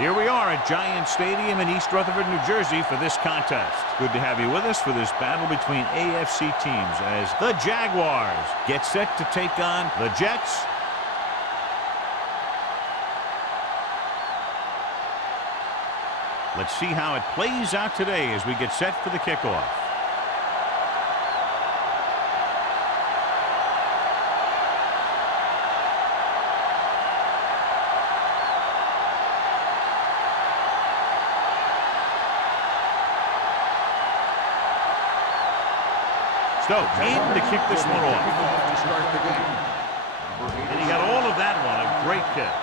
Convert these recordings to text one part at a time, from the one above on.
Here we are at Giant Stadium in East Rutherford, New Jersey for this contest. Good to have you with us for this battle between AFC teams as the Jaguars get set to take on the Jets. Let's see how it plays out today as we get set for the kickoff. Stokes in to kick this one off. And he got all of that one. A great kick.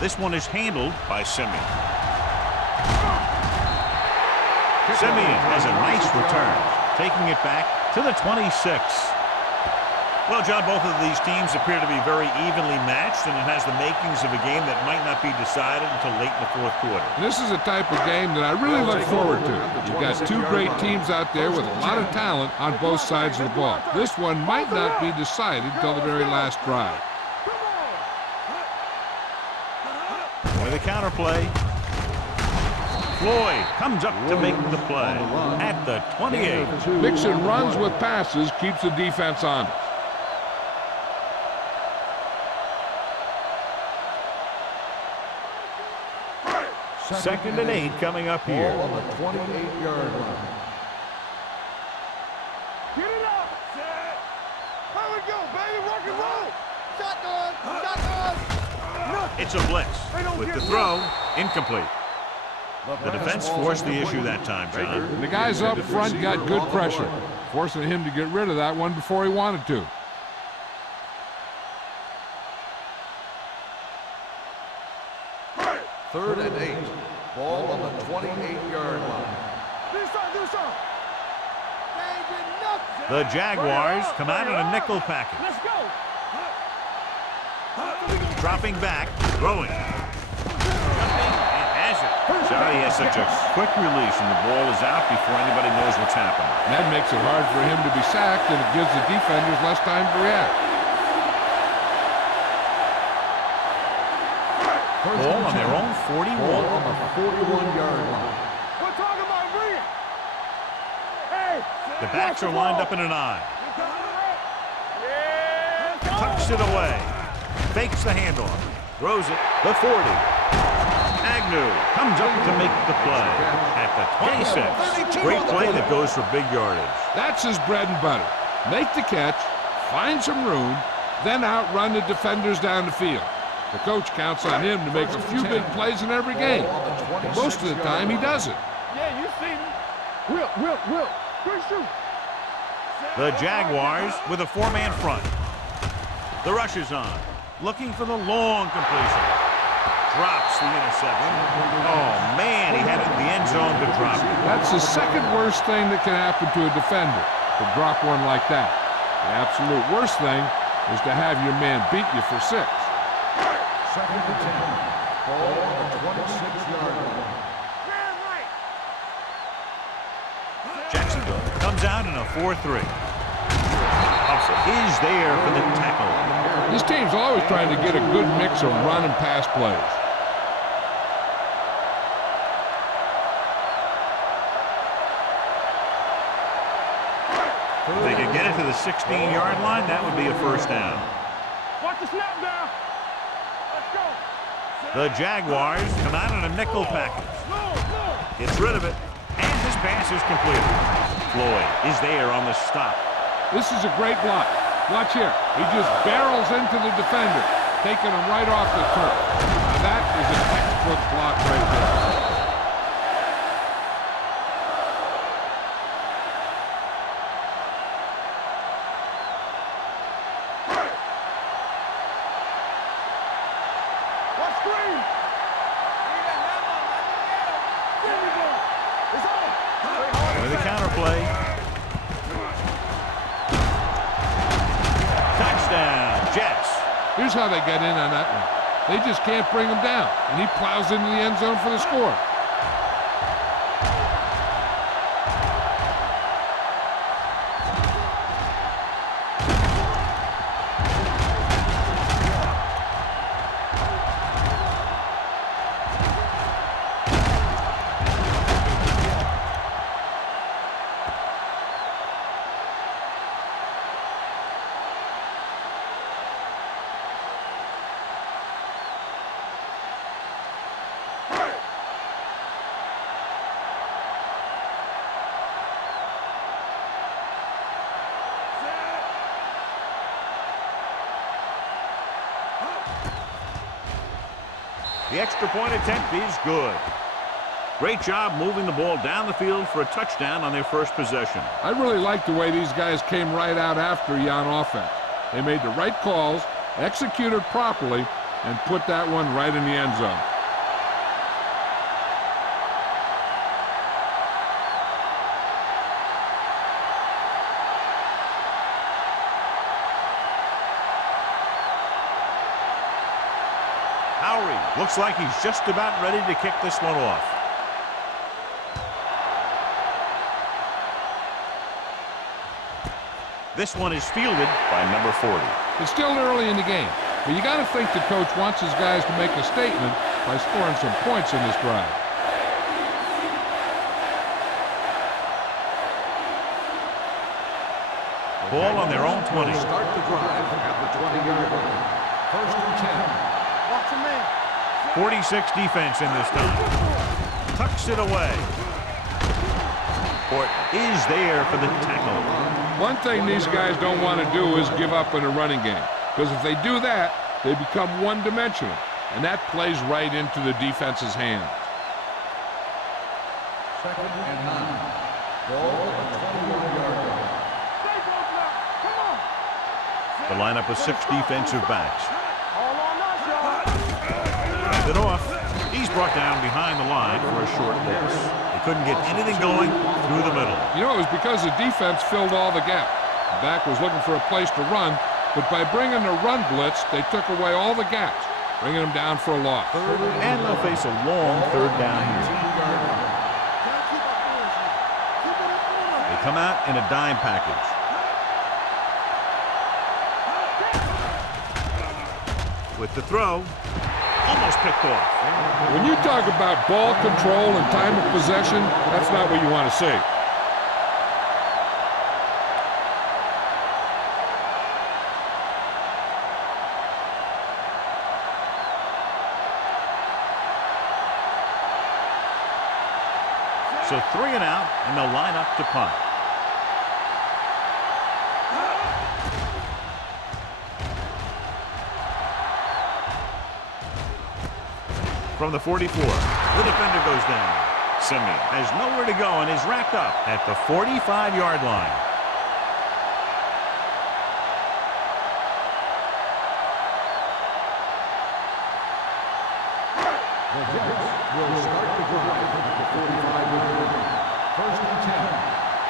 This one is handled by Simeon. Simeon has a nice return, taking it back to the 26. Well, John, both of these teams appear to be very evenly matched, and it has the makings of a game that might not be decided until late in the fourth quarter. This is a type of game that I really look forward to. You've got two great teams out there with a lot of talent on both sides of the ball. This one might not be decided until the very last drive. With a counter play. Floyd comes up to make the play at the 28. Mixing runs with passes keeps the defense on. Second and 8 coming up here. On the 28-yard line. Get it up! Here we go, baby! Rock and roll! Shotgun! Shotgun! It's a blitz. With the throw, incomplete. The defense forced the issue that time, John. And the guys up front got good pressure, forcing him to get rid of that one before he wanted to. Third and 8. Ball on the 28-yard line. Do something! The Jaguars come out in a nickel package. Let's go! Dropping back, throwing. Jumping, and has it. Sorry, he has such a quick release, and the ball is out before anybody knows what's happening. That makes it hard for him to be sacked, and it gives the defenders less time to react. Ball on their own 41. Ball on the 41-yard line. We're talking about bring it! Hey! The backs are lined up in an eye. Yeah! Tucks it away. Fakes the handoff. Throws it. The 40. Agnew comes up to make the play at the 26. Great play that goes for big yardage. That's his bread and butter. Make the catch, find some room, then outrun the defenders down the field. The coach counts on him to make a few big plays in every game. But most of the time, he does it. Yeah, you see me. Will. Good shoot. The Jaguars with a four-man front. The rush is on. Looking for the long completion. Drops the interception. Oh, man, he had it in the end zone to drop it. That's the second worst thing that can happen to a defender, to drop one like that. The absolute worst thing is to have your man beat you for 6. Second and 10. Ball on the 26-yard line. Jacksonville comes out in a 4-3. Is there for the tackle. This team's always trying to get a good mix of run and pass plays. If they could get it to the 16-yard line, that would be a first down. Watch the snap down. Let's go. The Jaguars come out in a nickel package. Gets rid of it, and his pass is completed. Floyd is there on the stop. This is a great block. Watch here. He just barrels into the defender, taking him right off the turf. Now that is a textbook block right there. With a counter play. Touchdown, Jets. Here's how they got in on that one. They just can't bring him down, and he plows into the end zone for the score. The extra point attempt is good. Great job moving the ball down the field for a touchdown on their first possession. I really like the way these guys came right out after you on offense. They made the right calls, executed properly, and put that one right in the end zone. Looks like he's just about ready to kick this one off. This one is fielded by number 40. It's still early in the game, but you got to think the coach wants his guys to make a statement by scoring some points in this drive. Ball on their own 20. Start the drive at the 20-yard line. First and 10. Watch him, man. 46 defense in this time. Tucks it away. Court is there for the tackle. One thing these guys don't want to do is give up in a running game, because if they do that, they become one-dimensional, and that plays right into the defense's hands. Second and 9. Ball at the 21-yard line. The lineup of 6 defensive backs. All on us, y'all. Hand it off. He's brought down behind the line for a short loss. They couldn't get anything going through the middle. You know, it was because the defense filled all the gaps. The back was looking for a place to run, but by bringing the run blitz, they took away all the gaps, bringing them down for a loss. And they'll face a long third down here. They come out in a dime package. With the throw, almost picked off. When you talk about ball control and time of possession, that's not what you want to see. So 3 and out, and they'll line up to punt. From the 44, the defender goes down. Simeon has nowhere to go and is wrapped up at the 45-yard line. The Jets will start the drive at the 45-yard line. First and 10.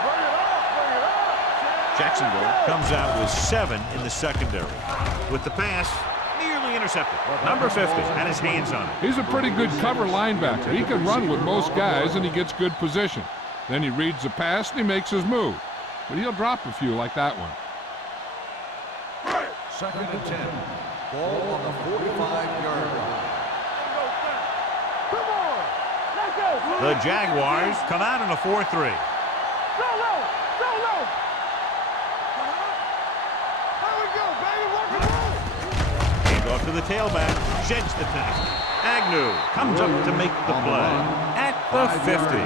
Bring it up, bring it up. Jacksonville comes out with 7 in the secondary. With the pass, nearly intercepted. Number 50 had his hands on it. He's a pretty good cover linebacker. He can run with most guys, and he gets good position. Then he reads the pass, and he makes his move. But he'll drop a few like that one. Second and 10. Ball on the 45-yard line. Come on. Let's go. The Jaguars come out in a 4-3. Go low. Go low. There we go, baby. Rock and roll. Hand off to the tailback. Sheds the tackle. Agnew comes up to make the play at the 50.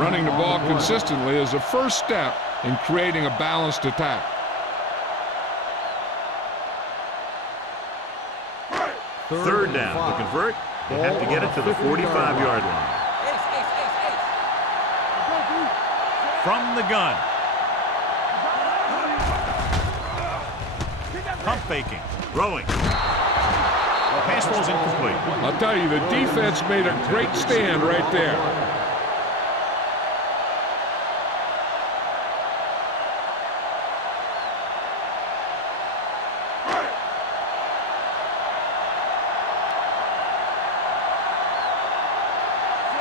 Running the ball consistently is the first step in creating a balanced attack. Third down to convert. They have to get it to the 45-yard line. From the gun. Pump faking. Throwing. The pass ball's incomplete. I'll tell you, the defense made a great stand right there.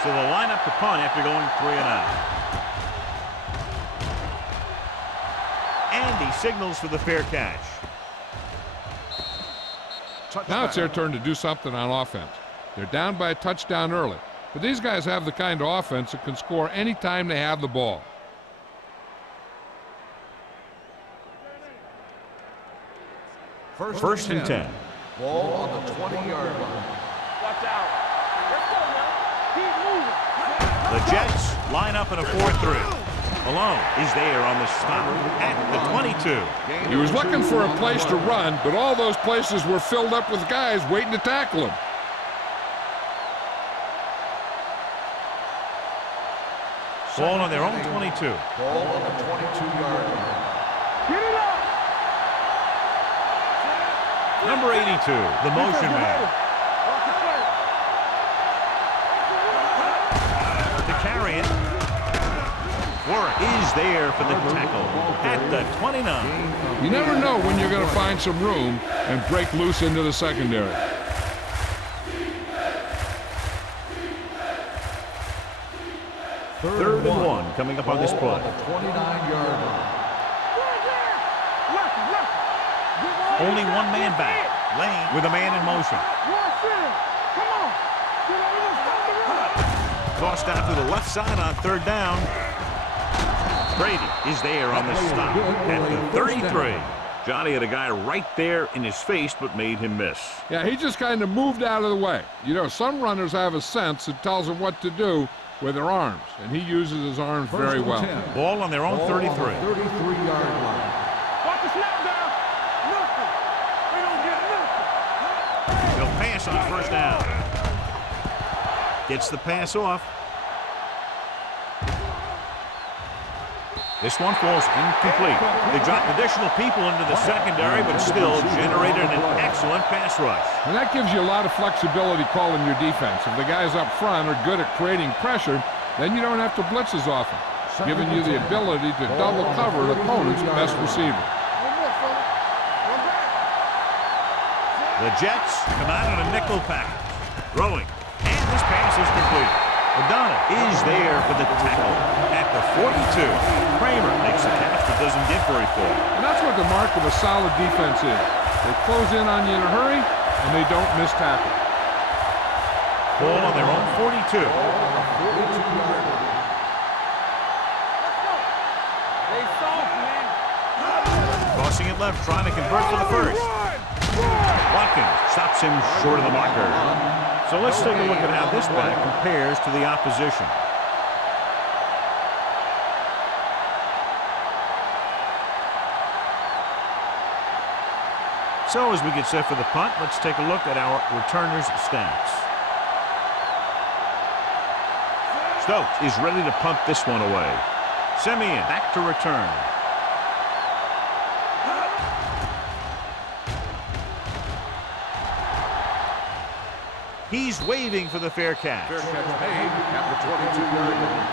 So they'll line up to punt after going 3 and out. And he signals for the fair catch. Now it's their turn to do something on offense. They're down by a touchdown early, but these guys have the kind of offense that can score any time they have the ball. First and 10. Ball on the 20-yard line. Watch out. Let's go now. Keep moving. The Jets line up in a 4-3. Malone is there on the stop at the 22. He was looking for a place to run, but all those places were filled up with guys waiting to tackle him. Ball on their own 22. Ball on the 22-yard line. Get it up. Number 82, the motion man. To carry it. Warwick is there for the tackle at the 29. You never know when you're going to find some room and break loose into the secondary. Third and one coming up on this play. 29-yard line. Only one man back. Lane with a man in motion. Tossed out to the left side on third down. Brady is there on the stop at the 33. Johnny had a guy right there in his face, but made him miss. Yeah, he just kind of moved out of the way. You know, some runners have a sense that tells them what to do with their arms, and he uses his arms very well. Ball on their own 33. 33-yard line. Watch the snap down. Nothing. We don't get nothing. He'll pass on first down. Gets the pass off. This one falls incomplete. They dropped additional people into the secondary, but still generated an excellent pass rush. And that gives you a lot of flexibility calling your defense. If the guys up front are good at creating pressure, then you don't have to blitz as often, giving you the ability to double cover an opponent's best receiver. The Jets come out in a nickel package. Throwing. And this pass is complete. O'Donnell is there for the tackle at the 42. Kramer makes the catch but doesn't get very far. And that's what the mark of a solid defense is. They close in on you in a hurry, and they don't miss tackle. Ball on their own 42. Crossing it left, trying to convert for the first. Watkins stops him short of the marker. So let's take a look at how this back compares to the opposition. So as we get set for the punt, let's take a look at our returners' stats. Stokes is ready to punt this one away. Simeon back to return. He's waving for the fair catch. Fair catch made at the 22-yard line.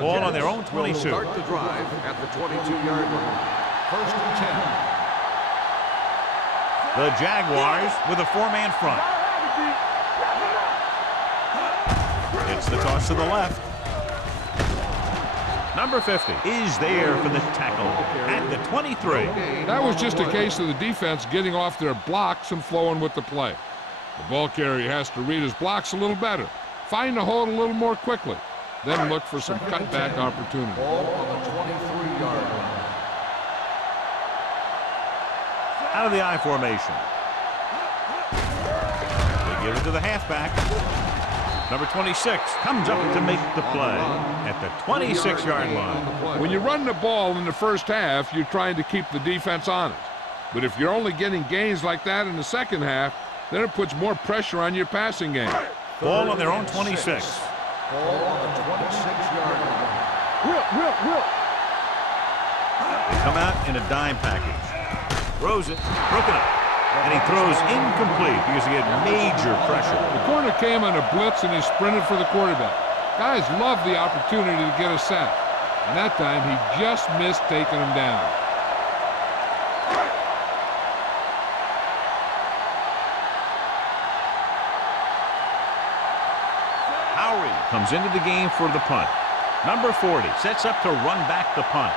Ball on their own 22. Start the drive at the 22-yard line. First and 10. The Jaguars with a four-man front. It's the toss to the left. Number 50 is there for the tackle at the 23. That was just a case of the defense getting off their blocks and flowing with the play. The ball carrier has to read his blocks a little better, find the hold a little more quickly, then look for some cutback opportunity. Ball on the 23-yard line. Out of the I formation. They give it to the halfback. Number 26 comes up to make the play at the 26-yard line. When you run the ball in the first half, you're trying to keep the defense honest. But if you're only getting gains like that in the second half, then it puts more pressure on your passing game. Ball on their own 26. Ball on the 26-yard line. Will. They come out in a dime package. Throws it, broken up. And he throws incomplete because he had major pressure. The corner came on a blitz and he sprinted for the quarterback. Guys love the opportunity to get a sack. And that time he just missed taking him down. Howery comes into the game for the punt. Number 40 sets up to run back the punt.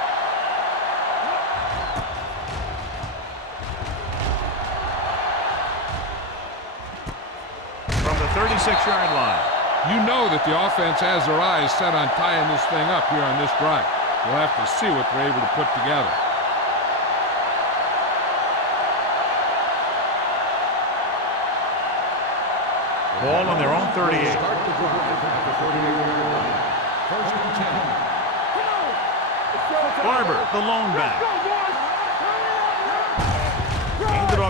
From the 36-yard line. You know that the offense has their eyes set on tying this thing up here on this drive. We'll have to see what they're able to put together. Ball on their own 38. Start the drive at the 38-yard line. First and 10. Barber, the lone back.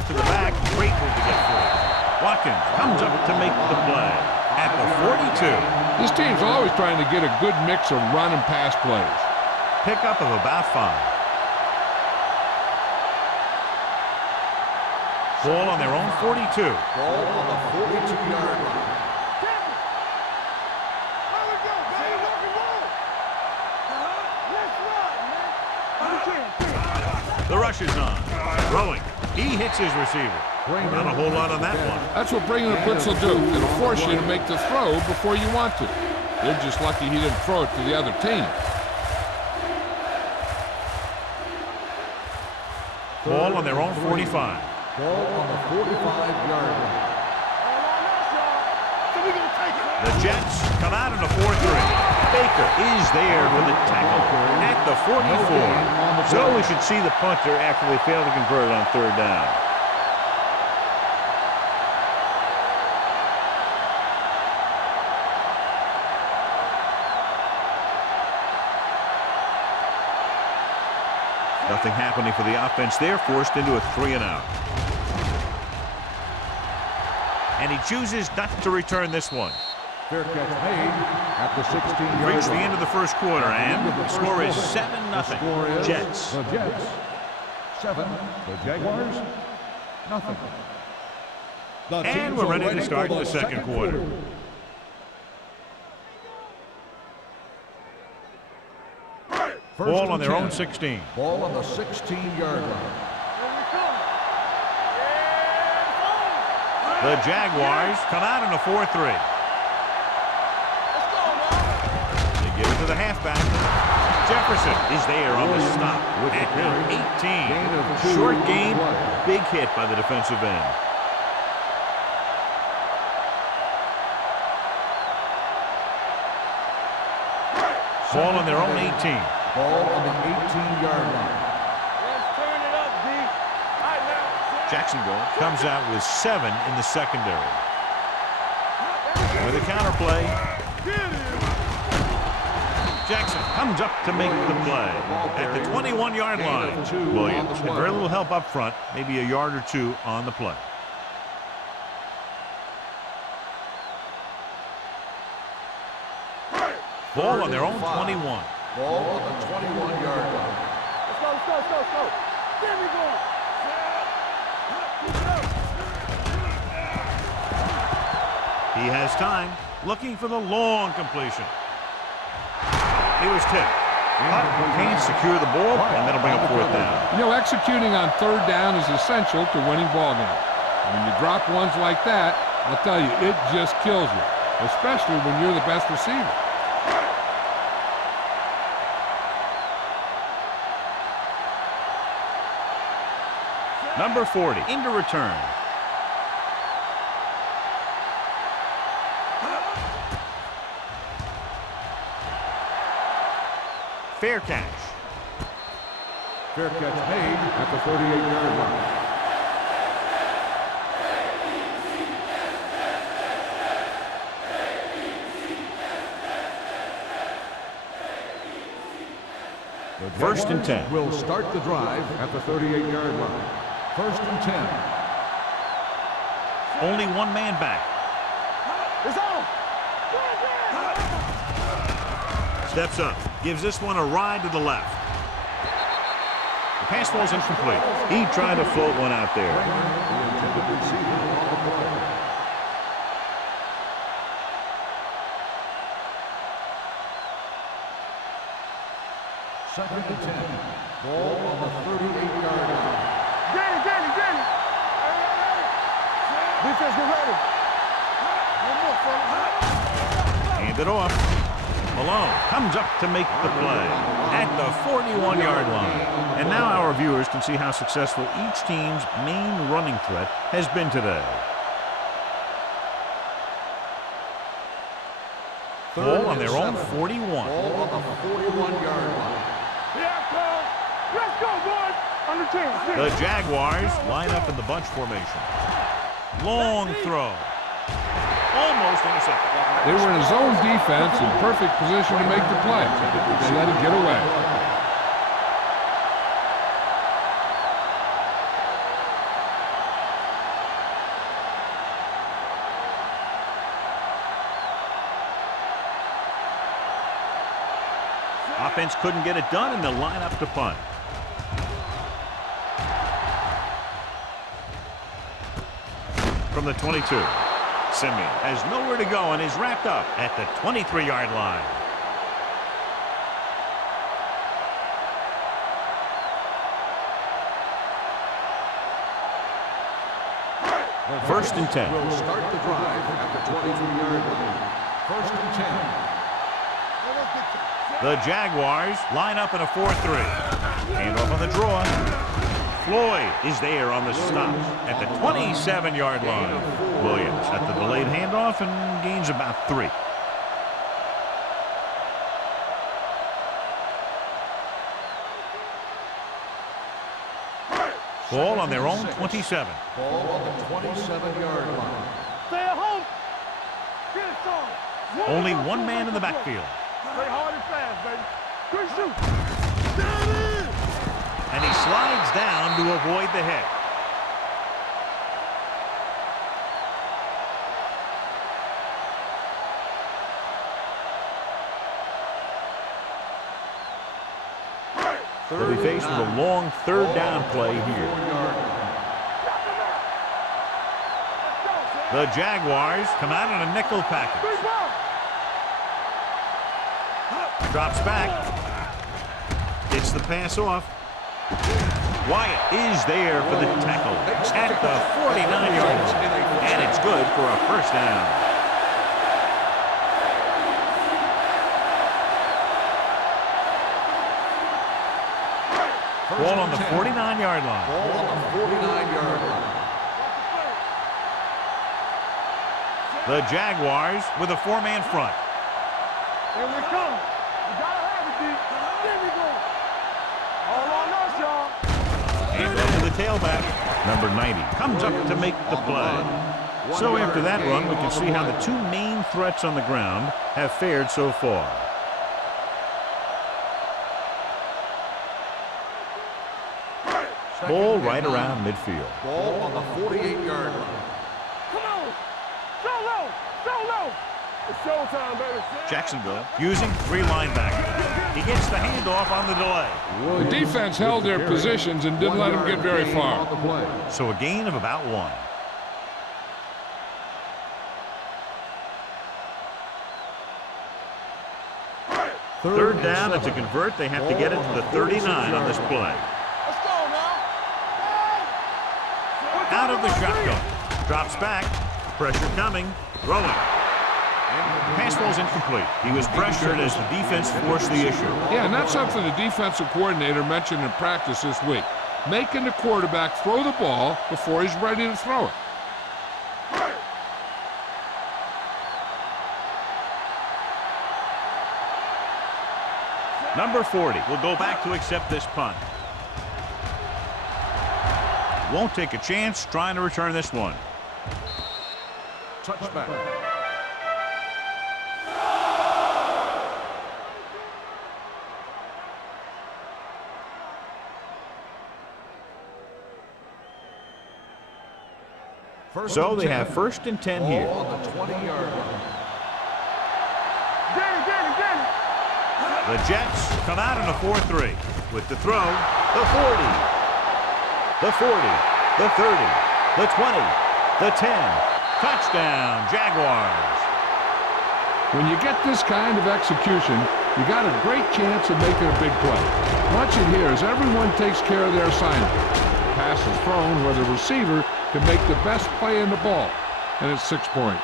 off to the back. Great move to get free. Watkins comes up to make the play at the 42. This team's always trying to get a good mix of run and pass plays. Pickup of about 5. Ball on their own 42. Ball on the 42-yard line. Here we go, baby. Rock and roll. Let's ride, man. The rush is on. Throwing. He hits his receiver. Not a whole lot on that one. That's what bringing a blitz will do. It'll force you to make the throw before you want to. They're just lucky he didn't throw it to the other team. Ball on their own 45. Ball on the 45-yard line. The Jets come out in a 4-3. Baker is there with a tackle at the 44. So we should see the punter after they fail to convert on 3rd down. Nothing happening for the offense there, forced into a 3-and-out. And he chooses not to return this one. Fair catch made at the 16-yard Reached the line. end of the first quarter, and the score is 7-0. Jets. The Jets 7. The Jaguars nothing. And we're ready to start the second quarter. Ball on their own 16. Ball on the 16-yard line. The Jaguars come out in a 4-3. They give it to the halfback. Jefferson is there on the stop at the 18. Short gain, big hit by the defensive end. Ball on their own 18. Ball on the 18-yard line. Let's turn it up, D. All right, now. Jacksonville comes out with 7 in the secondary. With a counterplay. Jackson comes up to make the play at the 21-yard line. Williams had very little help up front, maybe a yard or 2 on the play. Ball on their own 21. Ball on the 21-yard line. Let's go, let's go, let's go, let's go. There we go. He has time, looking for the long completion. He was tipped. Can't secure the ball, and that'll bring up 4th down. You know, executing on 3rd down is essential to winning ball games. When you drop ones like that, I'll tell you, it just kills you, especially when you're the best receiver. Number 40 into return. Fair catch. Fair catch made at the 38-yard line. The 1st and 10. Will start the drive at the 38-yard line. 1st and 10. Only one man back. It's on. Steps up. Gives this one a ride to the left. The pass falls incomplete. He tried to float one out there. The intended receiver on the play. Second and 10. Ball on the 38-yard line. Danny. Defense, get ready. One more, fellas. Hand it off. Malone comes up to make the play at the 41-yard line. And now our viewers can see how successful each team's main running threat has been today. Ball on their own 41. Ball on the 41-yard line. Here I come. Let's go, boys. Under 10. The Jaguars line up in the bunch formation. Long throw. Almost intercepted. They were in a zone defense in perfect position to make the play. They let it get away. offense couldn't get it done, and they'll line up to punt. From the 22, Simeon has nowhere to go and is wrapped up at the 23-yard line. First and 10. Will start the drive at the 23-yard line. First and 10. The Jaguars line up in a 4-3. Handoff on the draw. Floyd is there on the stop at the 27-yard line. Williams at the delayed handoff and gains about 3. Ball on their own 27. Ball on the 27-yard line. Stay at home. Get it started. Only one man in the backfield. Play hard and fast, baby. Quick shoot. Down in. And he slides down to avoid the hit. They'll be faced with a long third down play here. The Jaguars come out in a nickel package. Drops back. Gets the pass off. Wyatt is there for the tackle at the 49-yard line. And it's good for a first down. Ball on the 49-yard line. Ball on the 49-yard line. The Jaguars with a 4-man front. Here we come. We gotta have it, D. There we go. All on us, y'all. And up to the tailback. Number 90 comes up to make the play. So after that run, we can see how the two main threats on the ground have fared so far. Ball right around midfield. Ball on the 48-yard line. Come on. So low. So low. It's showtime, baby. Jacksonville using 3 linebackers. He gets the handoff on the delay. The defense held their positions and didn't let them get very far. So a gain of about 1. Third down, and to convert, they have to get it to the 39 on this play. Let's go now. Out of the shotgun. Drops back. Pressure coming. Throwing. Pass ball's incomplete. He was pressured as the defense forced the issue. Yeah, and that's something the defensive coordinator mentioned in practice this week. Making the quarterback throw the ball before he's ready to throw it. Number 40 will go back to accept this punt. Won't take a chance trying to return this one. Touchback. So they have first and 10 here. Ball on the 20-yard line. Get it. The Jets come out in a 4-3 with the throw, the 40, the 40, the 30, the 20, the 10. Touchdown, Jaguars. When you get this kind of execution, you got a great chance of making a big play. Watch it here as everyone takes care of their assignment. The pass is thrown where the receiver can make the best play in the ball, and it's 6 points.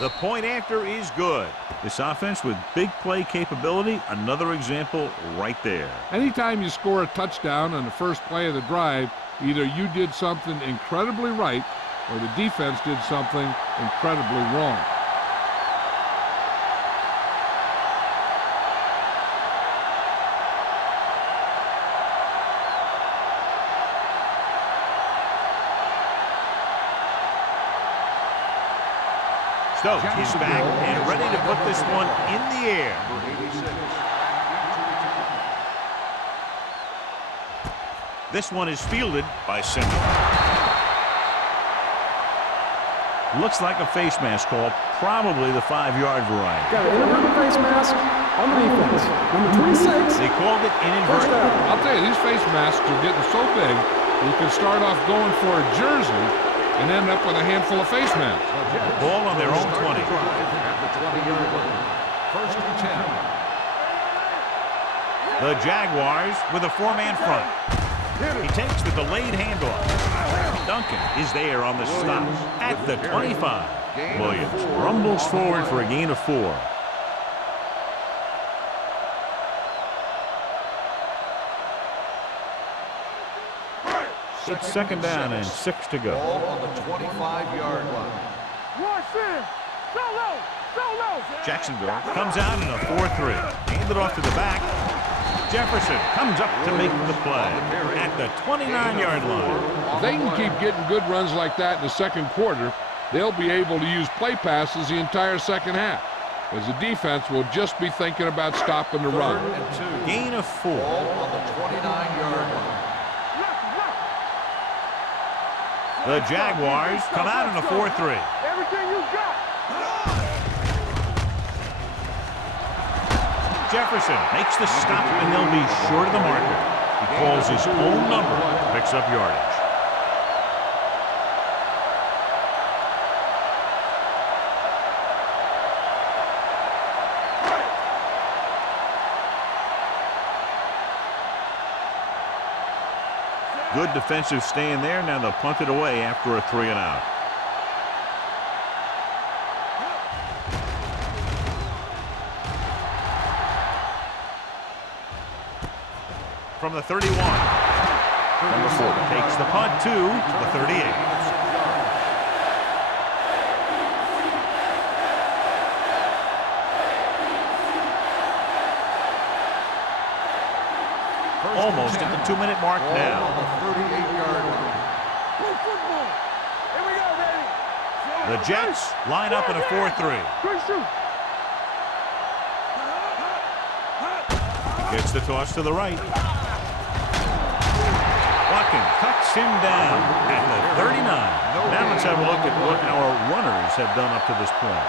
The point after is good. This offense with big play capability, another example right there. Anytime you score a touchdown on the first play of the drive, either you did something incredibly right or the defense did something incredibly wrong. Stokes is back and ready to put this one in the air. This one is fielded by Simmons. Looks like a face mask call, probably the 5-yard variety. Got an inadvertent face mask on the defense. Number 26. They called it inadvertent. I'll tell you, these face masks are getting so big that you can start off going for a jersey and end up with a handful of face masks. Ball on their own 20. At the 20-yard line. First and 10. The Jaguars with a 4-man front. He takes the delayed handoff. Duncan is there on the stop at the 25. Williams rumbles forward for a gain of 4. It's second down and 6 to go. Ball on the 25-yard line. Jacksonville comes out in a 4-3. Handed off to the back. Jefferson comes up to make the play at the 29-yard line. If they can keep getting good runs like that in the second quarter, they'll be able to use play passes the entire second half, as the defense will just be thinking about stopping the run. Gain of 4. Ball on the 29-yard line. The Jaguars come out in a 4-3. Everything you got. Jefferson makes the stop, and they'll be short of the marker. He calls his own number, picks up yardage. Good defensive stand there. Now they'll punt it away after a 3-and-out. From the 31. Number 4 takes the punt to the 38. Almost at the 2-minute mark now. On the 38-yard line. Here we go, baby. The Jets line up in a 4-3. Gets the toss to the right. Watkins cuts him down at the 39. Now let's have a look at what our runners have done up to this point.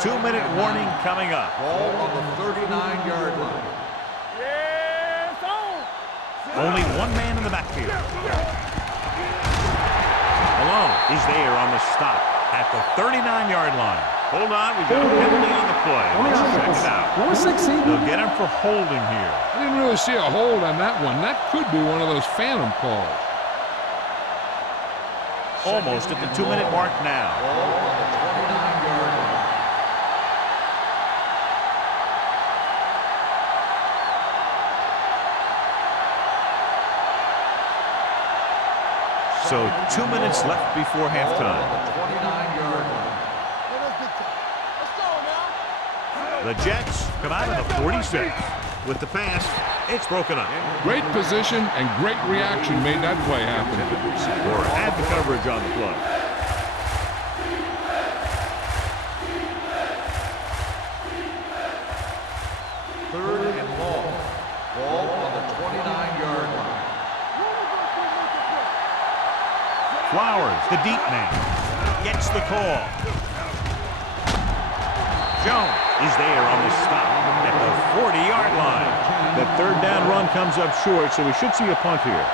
Two-minute warning coming up. Ball on the 39-yard line. Yeah, it's on. Only one man in the backfield. Malone is there on the stop at the 39-yard line. Hold on, we've got a penalty on the play. Let's check it out. Number 16. They'll get him for holding here. I didn't really see a hold on that one. That could be one of those phantom calls. Almost at the 2-minute mark now. Ball on the 29-yard line. So 2 minutes left before halftime. On the 29-yard line. The Jets come out of the 46. With the pass, it's broken up. Great position and great reaction made that play happen. Or had the coverage on the play. Third and long. Ball on the 29-yard line. Flowers, the deep man, gets the call. Jones is there on the stop at the 40-yard line. The third down run comes up short, so we should see a punt here.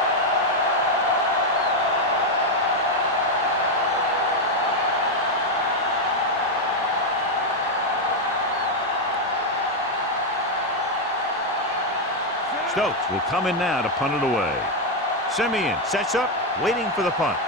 Stokes will come in now to punt it away. Simeon sets up, waiting for the punt.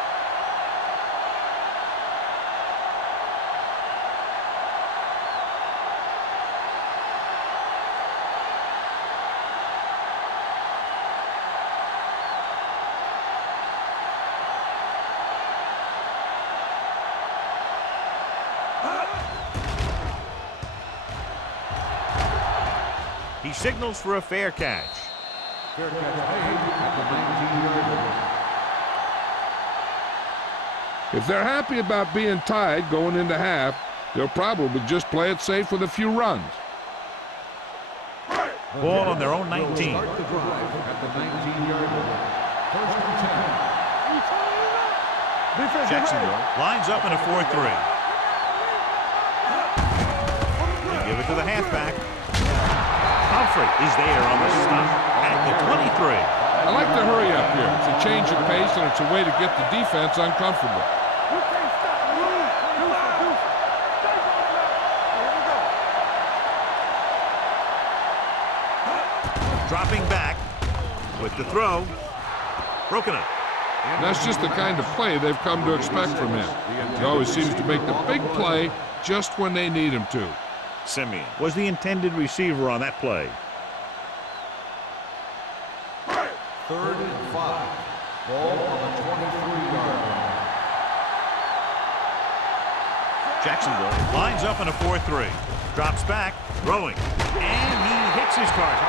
He signals for a fair catch. Fair catch made at the 19-yard line. If they're happy about being tied going into half, they'll probably just play it safe with a few runs. Ball on their own 19. Start the drive at the 19-yard line. First and 10. Jacksonville lines up in a 4-3. They give it to the halfback. Humphrey is there on the stop at the 23. I like the hurry up here. It's a change of pace, and it's a way to get the defense uncomfortable. Dropping back with the throw. Broken up. And that's just the kind of play they've come to expect from him. He always seems to make the big play just when they need him to. Simeon was the intended receiver on that play. 3rd and 5. Ball on the 23-yard line. Jacksonville lines up in a 4-3. Drops back, throwing, and he hits his target.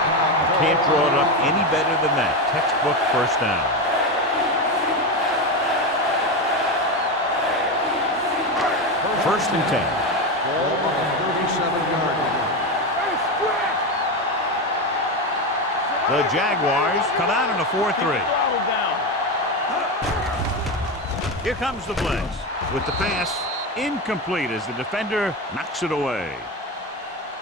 Can't draw it up any better than that. Textbook first down. First and 10. Ball on the 37-yard line. The Jaguars come out in a 4-3. Here comes the blitz. With the pass, incomplete as the defender knocks it away.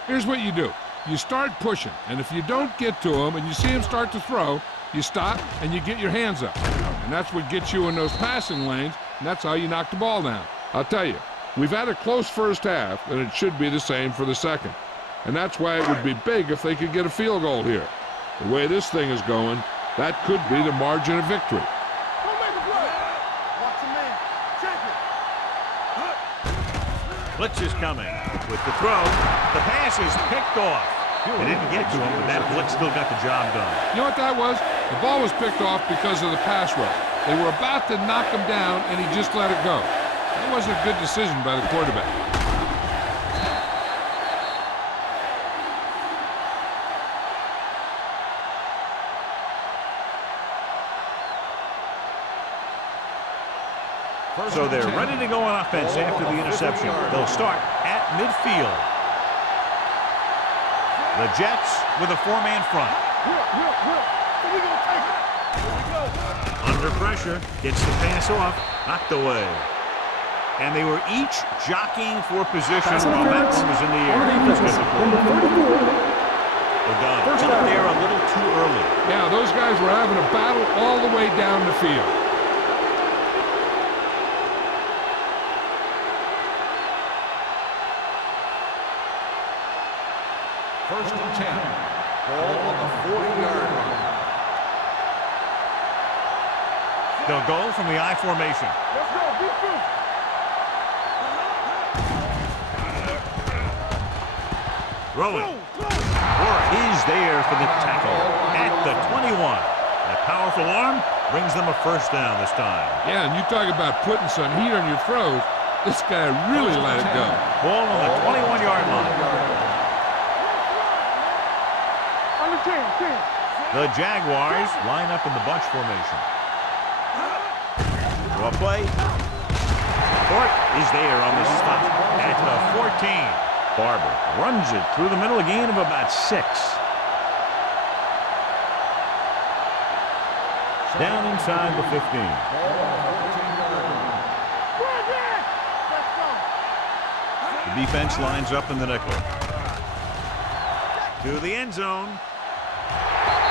Here's what you do. You start pushing, and if you don't get to him and you see him start to throw, you stop and you get your hands up. And that's what gets you in those passing lanes, and that's how you knock the ball down. I'll tell you, we've had a close first half, and it should be the same for the second. And that's why it would be big if they could get a field goal here. The way this thing is going, that could be the margin of victory. Blitz is coming. With the throw, the pass is picked off. They didn't get to him, but that blitz still got the job done. You know what that was? The ball was picked off because of the pass rush. They were about to knock him down, and he just let it go. That wasn't a good decision by the quarterback. So they're ready to go on offense after the interception. They'll start at midfield. The Jets with a 4-man front. Under pressure, gets the pass off, knocked away. And they were each jockeying for position while that one was in the air. O'Donnell got there a little too early. Yeah, those guys were having a battle all the way down the field. First and 10. Ball on the 40-yard line. They'll go from the I formation. Let's go, defense. Throwing. Warren is there for the tackle at the 21. That powerful arm brings them a first down this time. Yeah, and you talk about putting some heat on your throws. This guy really let it go. Ball on the 21-yard line. The Jaguars line up in the bunch formation. Draw play. Fort is there on the stop at the 14. Barber runs it through the middle, a gain of about 6. Down inside the 15. The defense lines up in the nickel. To the end zone.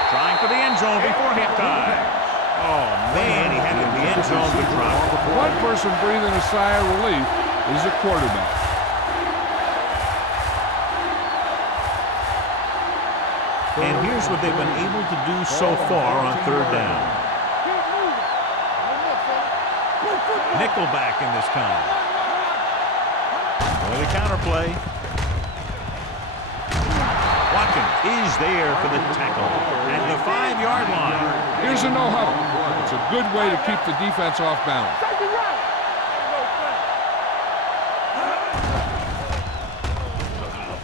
Trying for the end zone before halftime. Oh, man, he had it in the end zone to drop. One person breathing a sigh of relief is a quarterback. And here's what they've been able to do so far on third down. Nickelback in this time. With a counter play. Watkins is there for the tackle at the 5-yard line. Here's a no-huddle. It's a good way to keep the defense off balance.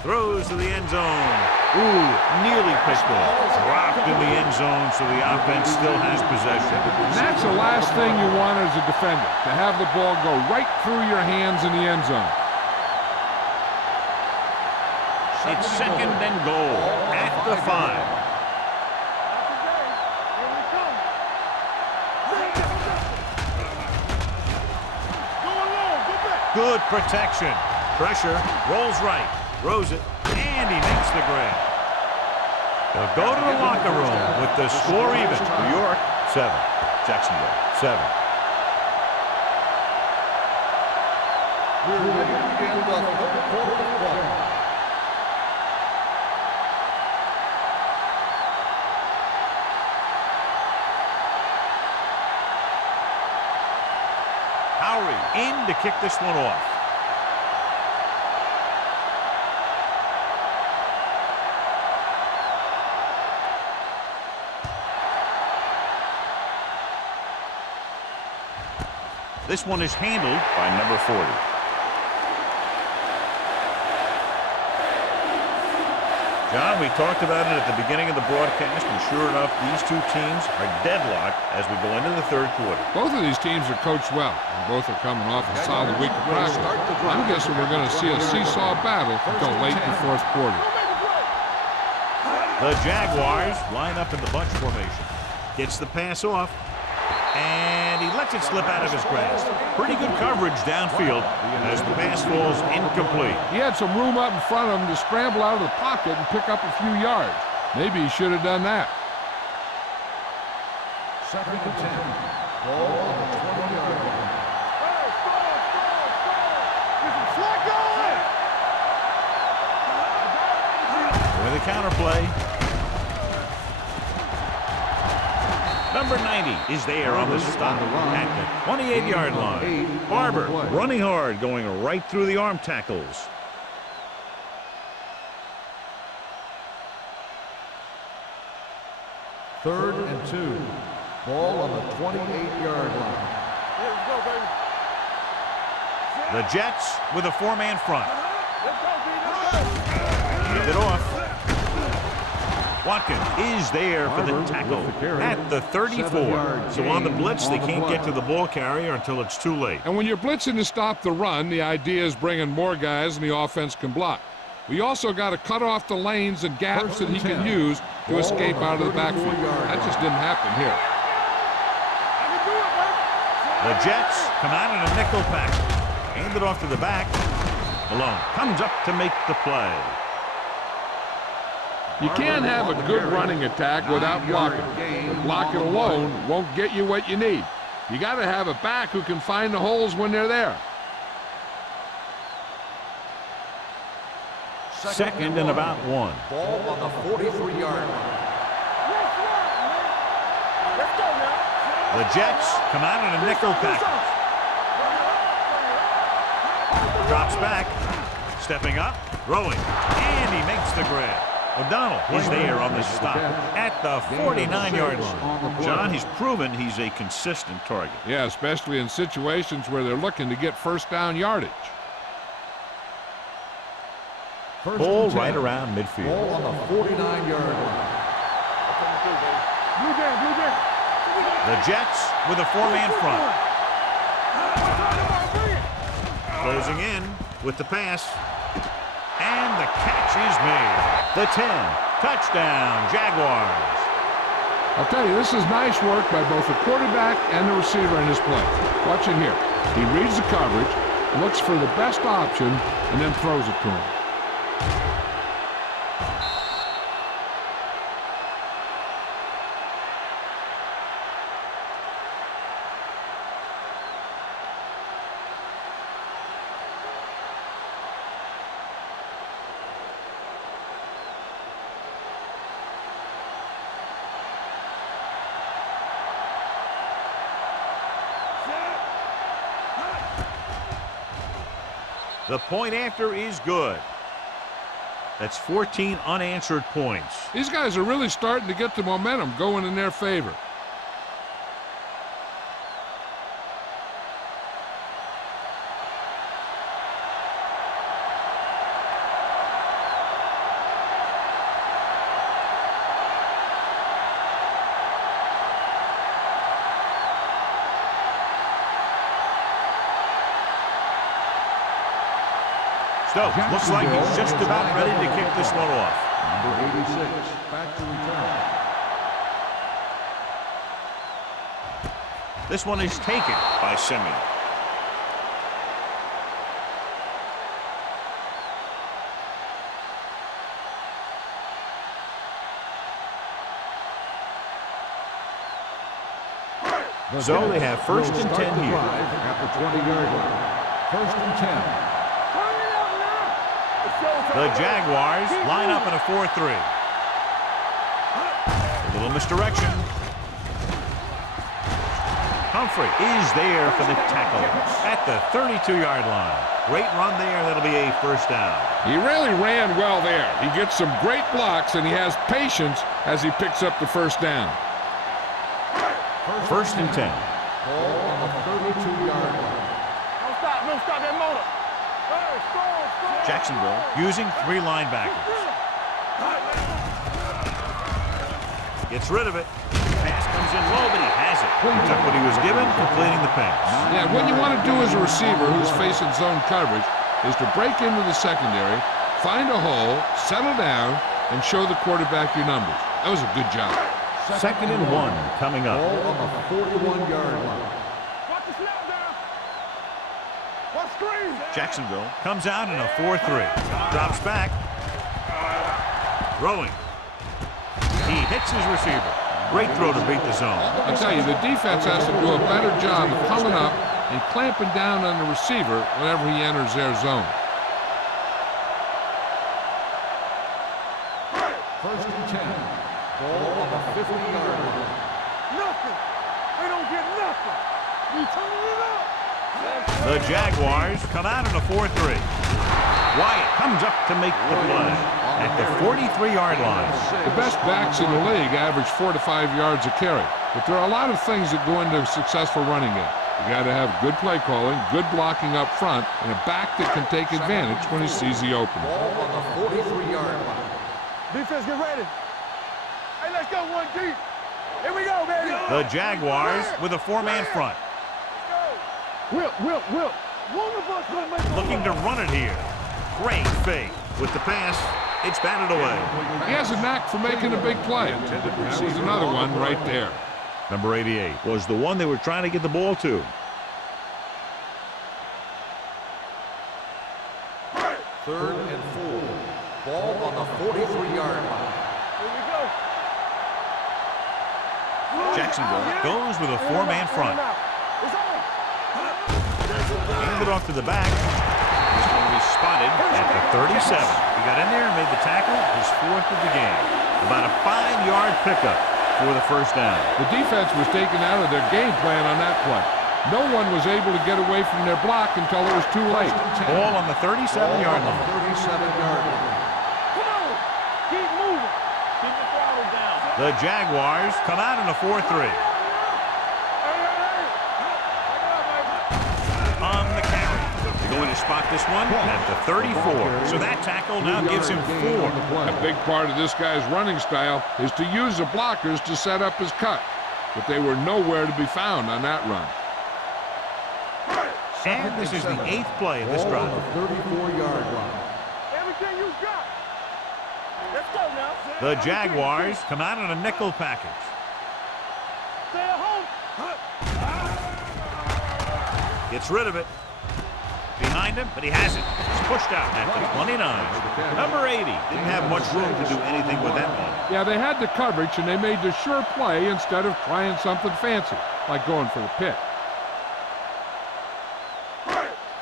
Throws to the end zone. Ooh, nearly picked off. Dropped in the end zone, so the offense still has possession. And that's the last thing you want as a defender, to have the ball go right through your hands in the end zone. It's second and goal at the 5. Good protection. Pressure, rolls right, throws it, and he makes the grab. They'll go to the locker room with the score even. New York, 7. Jacksonville, 7. We're ready to begin the third quarter of play. In to kick this one off. This one is handled by number 40. John, we talked about it at the beginning of the broadcast, and sure enough, these two teams are deadlocked as we go into the third quarter. Both of these teams are coached well, and both are coming off a solid week of practice. I'm guessing we're going to see a seesaw battle until late in the fourth quarter. The Jaguars line up in the bunch formation. Gets the pass off, and he lets it slip out of his grasp. Pretty good coverage downfield as the pass falls incomplete. He had some room up in front of him to scramble out of the pocket and pick up a few yards. Maybe he should have done that. Second and 10. Ball on the 20-yard line. With a counterplay. Number 90 is there on the stop at the 28-yard line. Barber running hard, going right through the arm tackles. Third and 2. Ball on the 28-yard line. The Jets with a 4-man front. Hand it off. Watkins is there for the tackle at the 34. So on the blitz, they can't get to the ball carrier until it's too late. And when you're blitzing to stop the run, the idea is bringing more guys and the offense can block. We also got to cut off the lanes and gaps that he can use to escape out of the backfield. That just didn't happen here. The Jets come out in a nickel package. Hand it off to the back. Malone comes up to make the play. You can't have a good running attack without blocking. But blocking alone won't get you what you need. You got to have a back who can find the holes when they're there. Second and about 1. Ball on the 43-yard line. The Jets come out in a nickel package. Drops back, stepping up, throwing, and he makes the grab. O'Donnell is there on the stop at the 49-yard line. John, he's proven he's a consistent target. Yeah, especially in situations where they're looking to get first down yardage. Ball right around midfield. Ball on the 49-yard line. The Jets with a 4-man front. Closing in with the pass. And the catch is made. The 10. Touchdown, Jaguars. I'll tell you, this is nice work by both the quarterback and the receiver in this play. Watch it here. He reads the coverage, looks for the best option, and then throws it to him. The point after is good. That's 14 unanswered points. These guys are really starting to get the momentum going in their favor. Stokes looks like he's just about ready to kick this one off. Number 86, back to return. This one is taken by Simeon. So they have first and 10 here. At the 20-yard line. First and 10. The Jaguars line up in a 4-3. A little misdirection. Humphrey is there for the tackle at the 32-yard line. Great run there. That'll be a first down. He really ran well there. He gets some great blocks, and he has patience as he picks up the first down. First and 10. Ball on the 32-yard line. Don't stop that motor. Hey, score. Jacksonville using 3 linebackers. Gets rid of it. Pass comes in low, but he has it. He took what he was given, completing the pass. Yeah, what you want to do as a receiver who's facing zone coverage is to break into the secondary, find a hole, settle down, and show the quarterback your numbers. That was a good job. Second and 1 coming up. Ball on the 41-yard line. Watch the snap down. Watch screen. Jacksonville comes out in a 4-3. Drops back. Throwing. He hits his receiver. Great throw to beat the zone. I'll tell you, the defense has to do a better job of coming up and clamping down on the receiver whenever he enters their zone. First and 10. Ball on the 50-yard line. Nothing. They don't get nothing. We turning it up. The Jaguars come out in a 4-3. Wyatt comes up to make the play at the 43-yard line. The best backs in the league average 4 to 5 yards a carry, but there are a lot of things that go into a successful running game. You got to have good play calling, good blocking up front, and a back that can take advantage when he sees the opening. Ball on the 43-yard line. Defense, get ready. Hey, let's go one deep. Here we go, baby. The Jaguars with a 4-man front. Will. One of us gonna make a Looking to run it here. Great fake. With the pass, it's batted away. He has a knack for making a big play. That was another one right there. Number 88 was the one they were trying to get the ball to. Third and 4. Ball on the 43-yard line. Here we go. Jacksonville goes with a 4-man front. It's on. Hand it off to the back. He's going to be spotted at the 37. He got in there and made the tackle, his 4th of the game. About a 5-yard pickup for the first down. The defense was taken out of their game plan on that play. No one was able to get away from their block until it was too late. Ball on the 37-yard line. 37-yard line. Come on. Keep moving. Keep the throttle down. The Jaguars come out in a 4-3. On the carry. They're going to spot this one at the 34. So that tackle now gives him 4. A big part of this guy's running style is to use the blockers to set up his cut. But they were nowhere to be found on that run. And this is the 8th play of this Ball drive. on the 34-yard line. Everything you got. Let's go now. The Jaguars come out in a nickel package. Stay at home. Gets rid of it. Behind him, but he has it. He's pushed out at the 29. Number 80 didn't have much room to do anything with that one. Yeah, they had the coverage, and they made the sure play instead of trying something fancy, like going for the pick.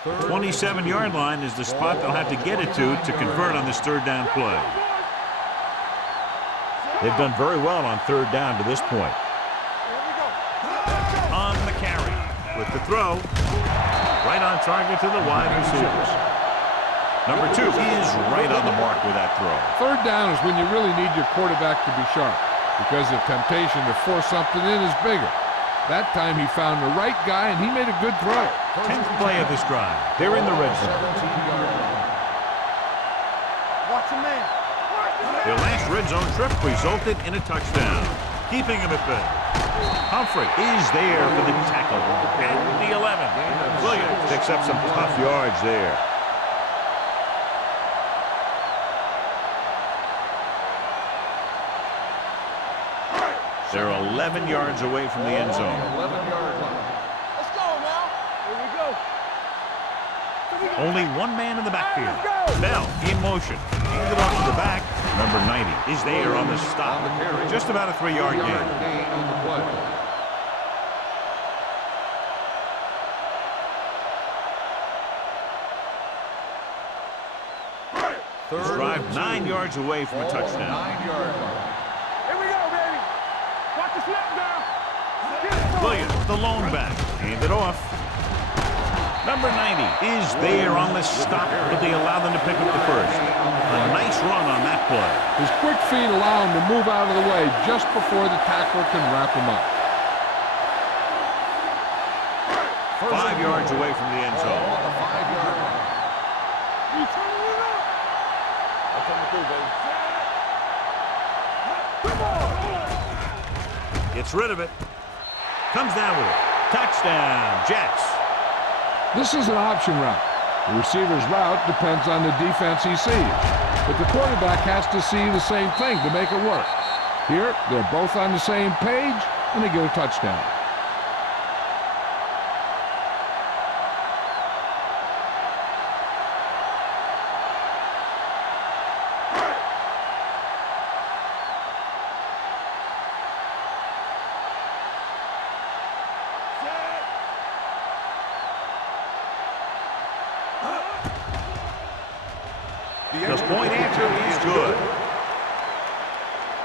27-yard line is the spot they'll have to get it to convert on this 3rd down play. They've done very well on 3rd down to this point. On the carry with the throw. Right on target to the wide receivers. Number 2 is right on the mark with that throw. 3rd down is when you really need your quarterback to be sharp, because the temptation to force something in is bigger. That time he found the right guy, and he made a good throw. 10th play of this drive. They're in the red zone. 17-yard line. Watch a man. Their last red zone trip resulted in a touchdown, keeping him at bay. Humphrey is there for the tackle at the 11. Williams picks up some tough yards there. They're 11 yards away from the end zone. 11-yard line. Let's go now. Here we go. Only one man in the backfield. Bell in motion. Handed off to the back. Number 90 is there on the stop. Just about a 3-yard gain. Gain on the play. This drive 9 yards away from a touchdown. 9-yard line. Here we go, baby. Watch the snap now. Get it. Williams, the lone back. Handed off. Number 90 is there on the stop, but they allow them to pick up the first. A nice run on that play. His quick feet allow him to move out of the way just before the tackler can wrap him up. 5 yards away from the end zone. On the 5-yard line. You turning it up. I'm coming through, baby. Come on. Gets rid of it. Comes down with it. Touchdown, Jets. This is an option route. The receiver's route depends on the defense he sees. But the quarterback has to see the same thing to make it work. Here, they're both on the same page, and they get a touchdown. The point answer is good.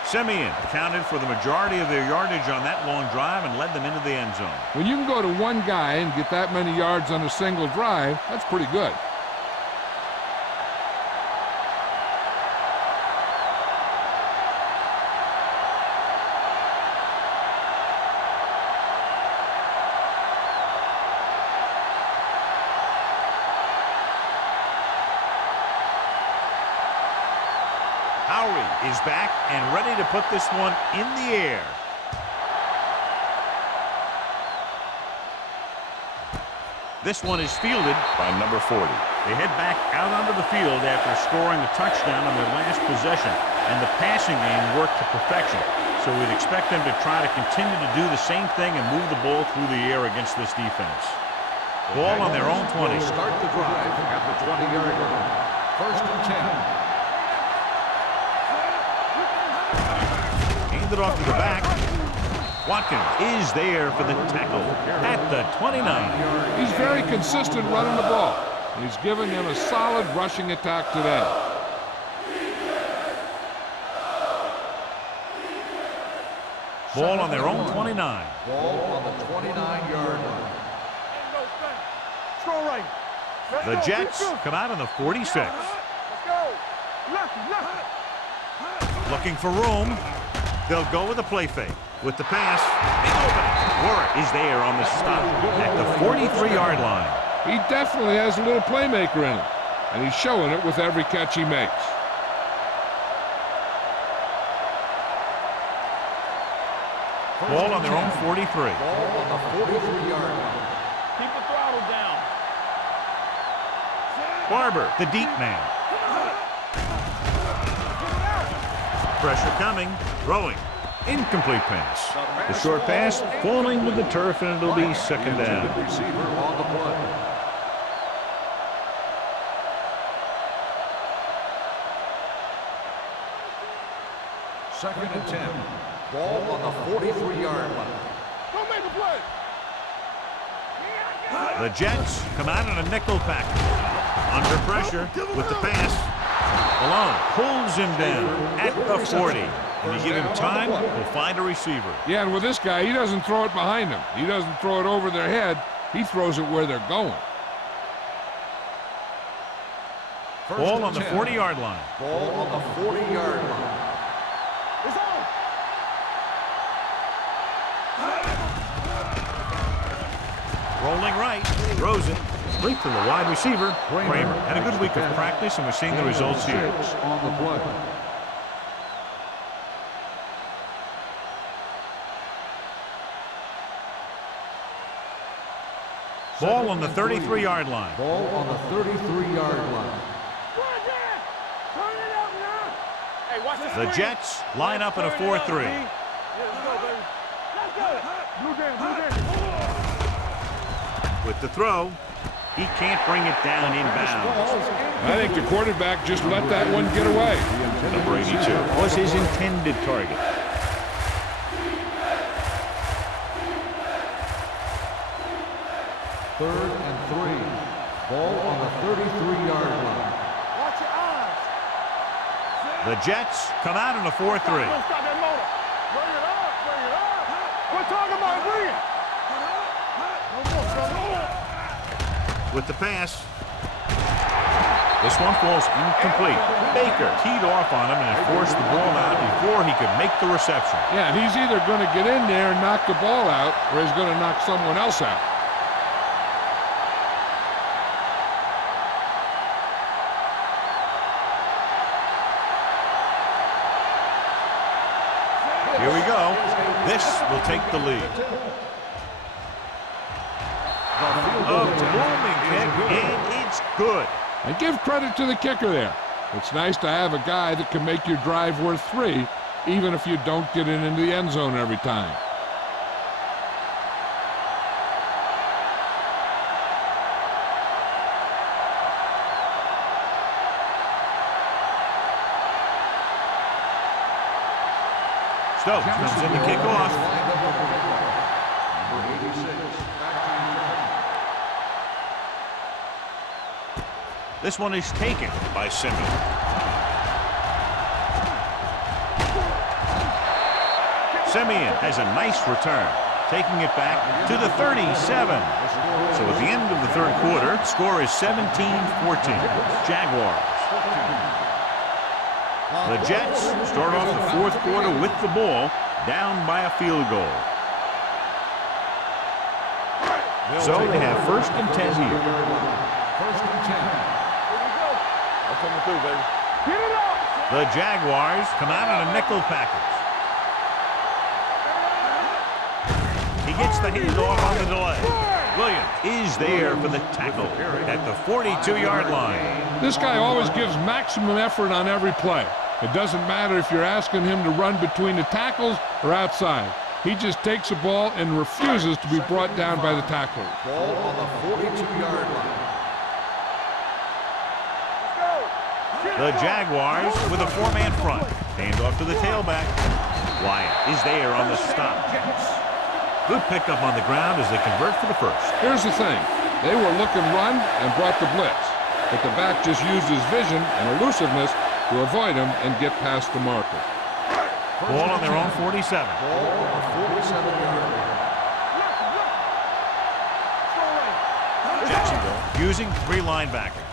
Simeon accounted for the majority of their yardage on that long drive and led them into the end zone. When you can go to one guy and get that many yards on a single drive, that's pretty good. Howie is back and ready to put this one in the air. This one is fielded by number 40. They head back out onto the field after scoring a touchdown on their last possession, and the passing game worked to perfection. So we'd expect them to try to continue to do the same thing and move the ball through the air against this defense. Ball on their own 20. Start the drive at the 20-yard line. First and 10. Handed off to the back. Watkins is there for the tackle at the 29. He's very consistent running the ball. He's giving them a solid rushing attack today. Ball on their own 29. Ball on the 29-yard line. Strong right. Let's The go. Jets Let's go. come out on the 46. Let's go. Left. Looking for room. They'll go with a play fake. With the pass, big opening. Warwick is there on the stop at the 43-yard line. He definitely has a little playmaker in him, and he's showing it with every catch he makes. Ball on their own 43. Ball on the 43-yard line. Keep the throttle down. Barber, the deep man. Pressure coming. Throwing. Incomplete pass. The short pass falling to the turf, and it'll be second down. Receiver on the play. Second and 10. Ball on the 43-yard line. Don't make a play. The Jets come out in a nickel package. Under pressure with the pass. Malone pulls him down at the 40. When you give him time, he'll find a receiver. Yeah, and with this guy, he doesn't throw it behind him. He doesn't throw it over their head. He throws it where they're going. Ball on the 40-yard line. Ball on the 40-yard line. It's on. Rolling right. Throws it. Complete to the wide receiver. Kramer had a good week of practice, and we're seeing the results here. On the play. Ball on the 33-yard line. Ball on the 33-yard line. Turn it up now. Hey, watch the The screen. Jets line up in a 4-3. Yeah, let's go, baby. With the throw, he can't bring it down inbounds. I think the quarterback just let that one get away. Number 82 was his intended target. Third and 3. Ball on the 33-yard line. Watch your eyes. The Jets come out in a 4-3. Don't stop that motor. Bring it up, bring it up. We're talking about bring it. No more, son. With the pass. This one falls incomplete. Baker teed off on him and forced the ball out before he could make the reception. Yeah, and he's either going to get in there and knock the ball out, or he's going to knock someone else out. Here we go. This will take the lead. A booming kick, and it's good. And give credit to the kicker there. It's nice to have a guy that can make your drive worth 3, even if you don't get it into the end zone every time. Stokes comes in to kick off. Number 86. This one is taken by Simeon. Simeon has a nice return, taking it back to the 37. So at the end of the third quarter, score is 17-14. Jaguars. The Jets start off the fourth quarter with the ball, down by a field goal. So they have first and 10 here. First and 10. Coming through, baby. Get it up! The Jaguars come out in a nickel package. He gets the handoff on the delay. Williams is there for the tackle at the 42-yard line. This guy always gives maximum effort on every play. It doesn't matter if you're asking him to run between the tackles or outside. He just takes the ball and refuses to be brought down by the tackler. Ball on the 42-yard line. The Jaguars with a four-man front. Handoff to the tailback. Wyatt is there on the stop. Good pickup on the ground as they convert for the first. Here's the thing. They were looking run and brought the blitz, but the back just used his vision and elusiveness to avoid him and get past the marker. Ball on their own 47. Ball on the 47-yard line. Jacksonville using 3 linebackers.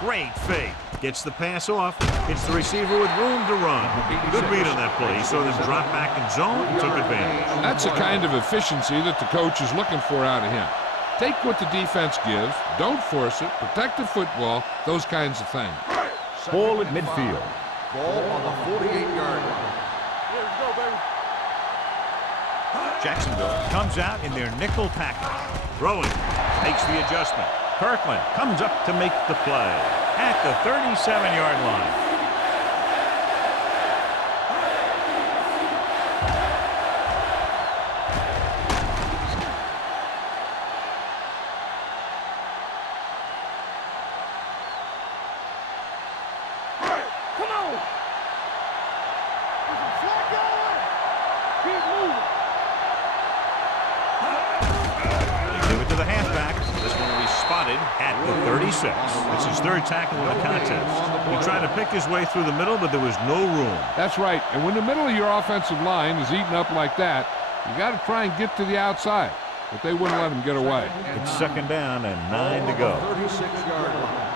Great fake. Gets the pass off. Hits the receiver with room to run. Good read on that play. He saw them drop back in zone and took advantage. That's the kind of efficiency that the coach is looking for out of him. Take what the defense gives, don't force it, protect the football, those kinds of things. Ball at midfield. Ball on the 48-yard line. Let's go, baby. Jacksonville comes out in their nickel package. Throwing. Makes the adjustment. Kirkland comes up to make the play at the 37-yard line. Come on. There's some slack going. Keep moving. They give it to the halfback. This one will be spotted at the 36. It's his third tackle of the contest. He tried to pick his way through the middle, but there was no room. That's right. And when the middle of your offensive line is eaten up like that, you got to try and get to the outside. But they wouldn't let him get away. It's second down and 9 to go. 36-yard line.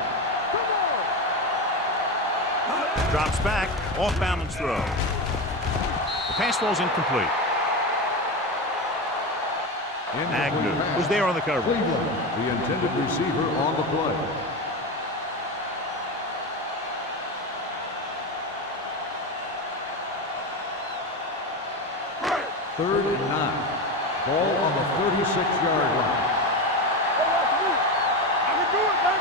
Drops back, off balance throw. The pass falls incomplete. Agnew was there on the cover. Cleveland, the intended receiver on the play. Third and 9. Ball on the 36-yard line. I can do it, man.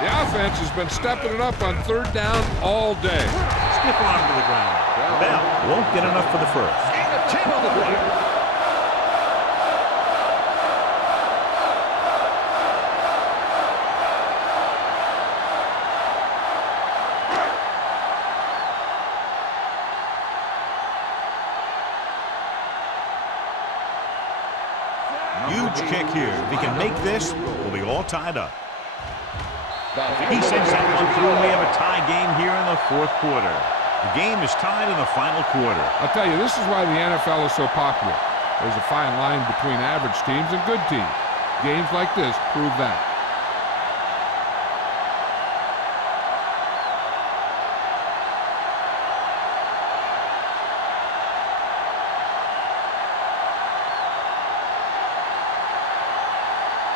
The offense has been stepping it up on third down all day. Stiff arm to the ground. Bell won't get enough for the first. kick here. If he can make this, we'll be all tied up. He sends that one through. We have a tie game here in the fourth quarter. The game is tied in the final quarter. I'll tell you, this is why the NFL is so popular. There's a fine line between average teams and good teams. Games like this prove that.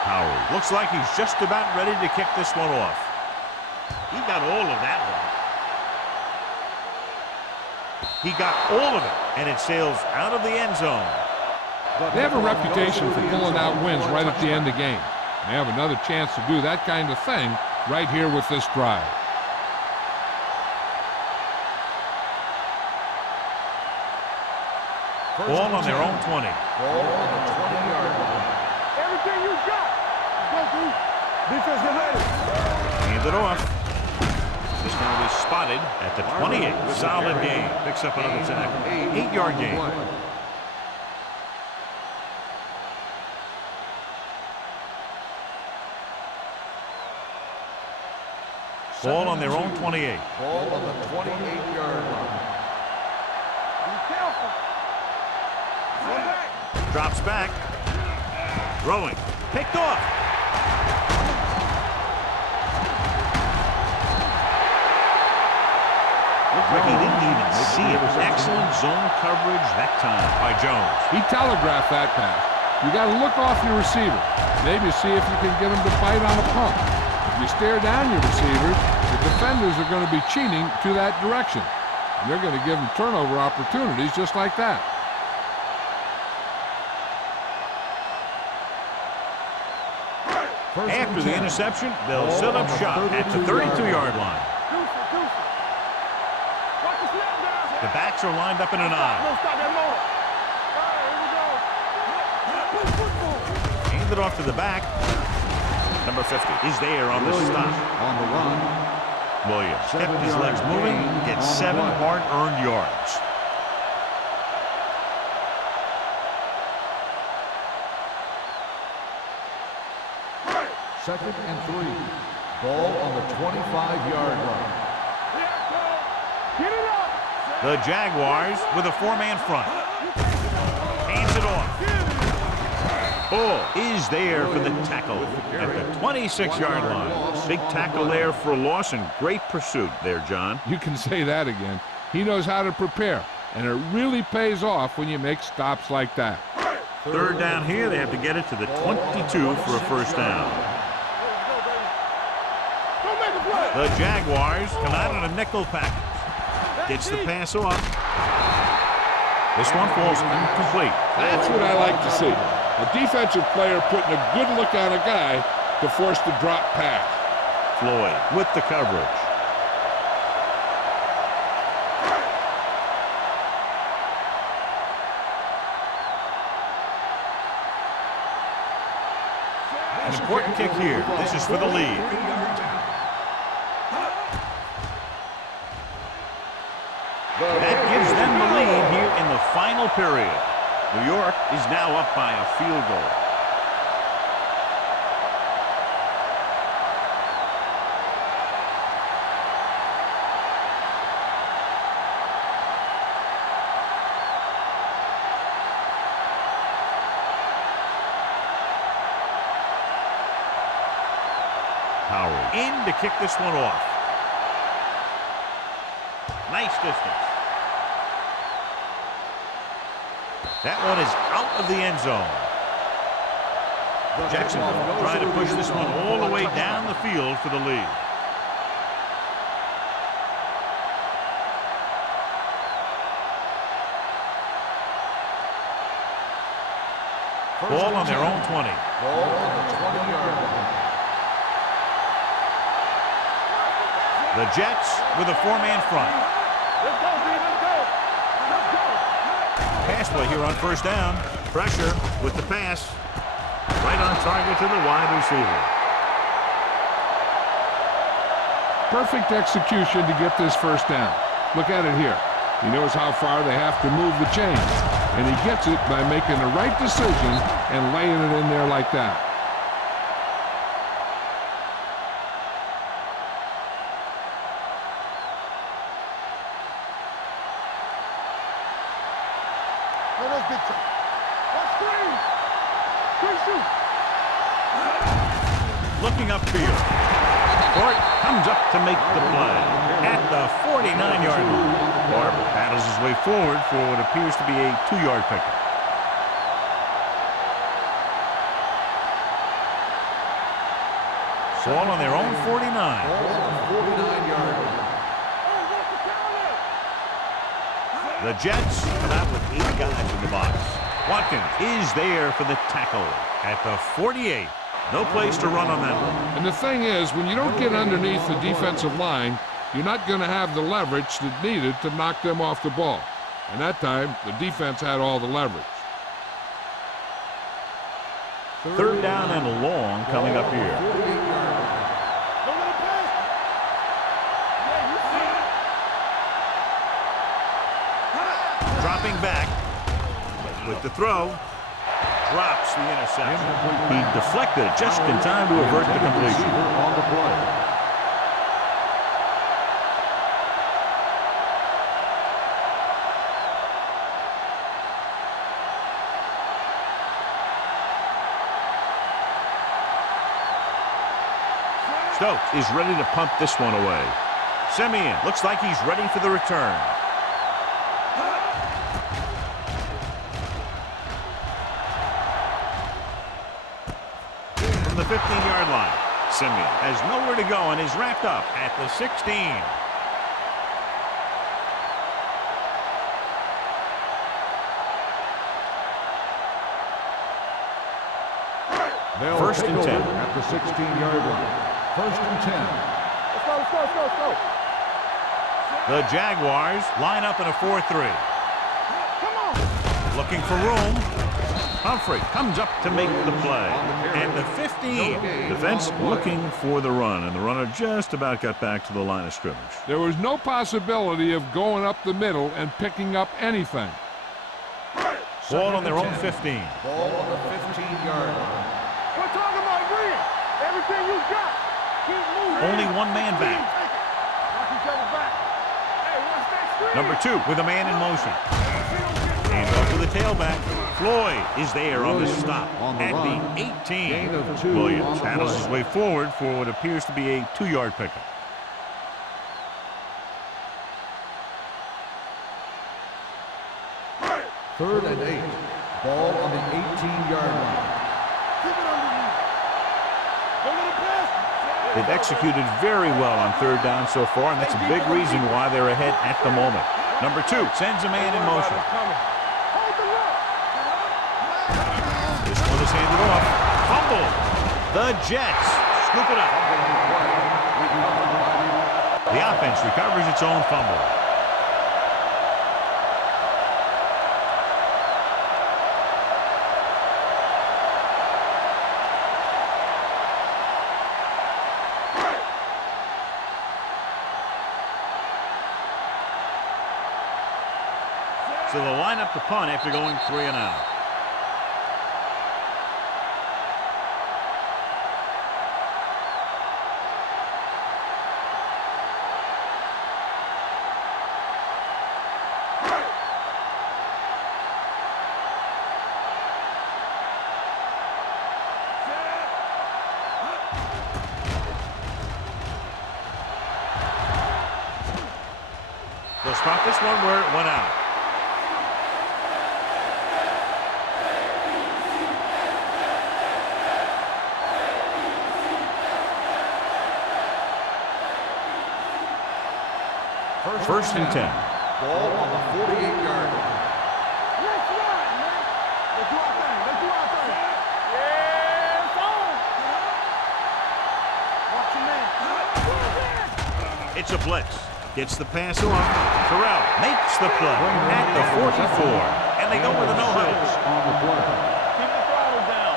Howard looks like he's just about ready to kick this one off. He got all of that one. He got all of it, and it sails out of the end zone. They have a reputation for pulling out wins right at the end of the game. They have another chance to do that kind of thing right here with this drive. Ball on their own 20. Ball on the 20-yard line. Everything you got. Go, dude. Defensive ready. Hand it off. This one is spotted at the 28. Solid game. Picks up another tackle. 8-yard game. Ball on their own 28. Ball on the 28-yard line. Be careful. Go back. Drops back. Throwing. Picked off. Ricky didn't even see it. Excellent zone coverage that time by Jones. He telegraphed that pass. You got to look off your receiver. Maybe see if you can get him to bite on a pump. If you stare down your receivers, the defenders are going to be cheating to that direction. And they're going to give them turnover opportunities just like that. After the interception, they'll set up shop at the 32-yard line. Watch the snap down. The backs are lined up in an No, eye. stop that motor. All right, here we go. Hand it off to the back. Number 50 is there on the stop. On the run. Williams kept his legs moving, gets 7 hard-earned yards. Second and 3. Ball on the 25-yard line. Get it up. The Jaguars with a 4-man front. Hands it off. Ball is there for the tackle at the 26-yard line. Big tackle there for a loss and great pursuit there, John. You can say that again. He knows how to prepare, and it really pays off when you make stops like that. Third down here, they have to get it to the 22 for a first down. Don't make a play. The Jaguars come out on a nickel package. Gets the pass off. This one falls incomplete. That's what I like to see. A defensive player putting a good look on a guy to force the drop pass. Floyd with the coverage. An important kick here. This is for the lead. That gives them the lead here in the final period. New York is now up by a field goal. Howard in to kick this one off. Nice distance. That one is out of the end zone. Jacksonville trying to push this one all the way down the field for the lead. Ball on their own 20. Ball on the 20-yard line. The Jets with a 4-man front. Let's go, D. Let's go. Let's go. Pass play here on first down. Pressure with the pass. Right on target to the wide receiver. Perfect execution to get this first down. Look at it here. He knows how far they have to move the chains. and he gets it by making the right decision and laying it in there like that. No, that's big time. Let's screen. Quick shoot. Looking upfield. Bart comes up to make the play at the 49-yard line. Bart battles his way forward for what appears to be a 2-yard pickup. Ball on their own 49. Ball on the 49-yard line. The Jets come out with 8 guys in the box. Watkins is there for the tackle at the 48. No place to run on that one. And the thing is, when you don't get underneath the defensive line, you're not going to have the leverage that's needed to knock them off the ball. And that time, the defense had all the leverage. Third down and long coming up here. Dropping back with the throw. Drops the interception. He deflected it just in time to avert the completion. On the play. Stokes is ready to punt this one away. Simeon looks like he's ready for the return. From the 15-yard line, Simeon has nowhere to go and is wrapped up at the 16. They'll First take and over 10. at the 16-yard line. First and 10. Let's go, let's go, let's go, let's go. The Jaguars line up in a 4-3. Come on. Looking for room. Humphrey comes up to make the play. And the 15. Defense looking for the run, and the runner just about got back to the line of scrimmage. There was no possibility of going up the middle and picking up anything. Ball on their own 15. Ball on the 15-yard line. We're talking about agreeing. Everything you got. Keep moving. Only one man back. Watch each other back. Hey, watch that screen. Number 2 with a man in motion. Hands off to the tailback. Floyd is there on the stop on the at run. the 18. Gain of 2 Williams on the paddles play. his way forward for what appears to be a 2-yard pickup. Third and 8. Ball on the 18-yard line. Keep it underneath. Don't let it pass. They've executed very well on third down so far, and that's a big reason why they're ahead at the moment. Number 2 sends a man in motion. Hold the rock. This one is handed off. Fumble. The Jets scoop it up. The offense recovers its own fumble. So they'll line up the punt after going 3 and out. They'll stop this one where it went out. First and 10. Ball on the 48-yard line. Let's run, man. Let's do our thing. Let's do our thing. Yeah, it's on. Watch your man. It's a blitz. Gets the pass off. Terrell makes the play at the 44. And they go with a no-huddle. On the play. Keep the throttle down.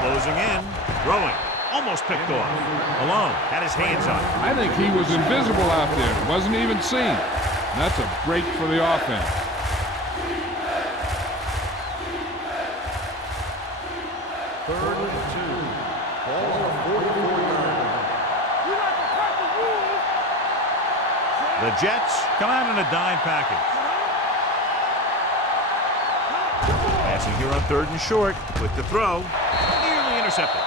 Closing in. Throwing. Almost picked off. Malone had his hands on it. I think he was invisible out there. Wasn't even seen. That's a break for the offense. Third and 2. Ball on the 44-yard line. We like to cut the rules. The Jets come out in a dime package. Passing here on 3rd and short with the throw. Nearly intercepted.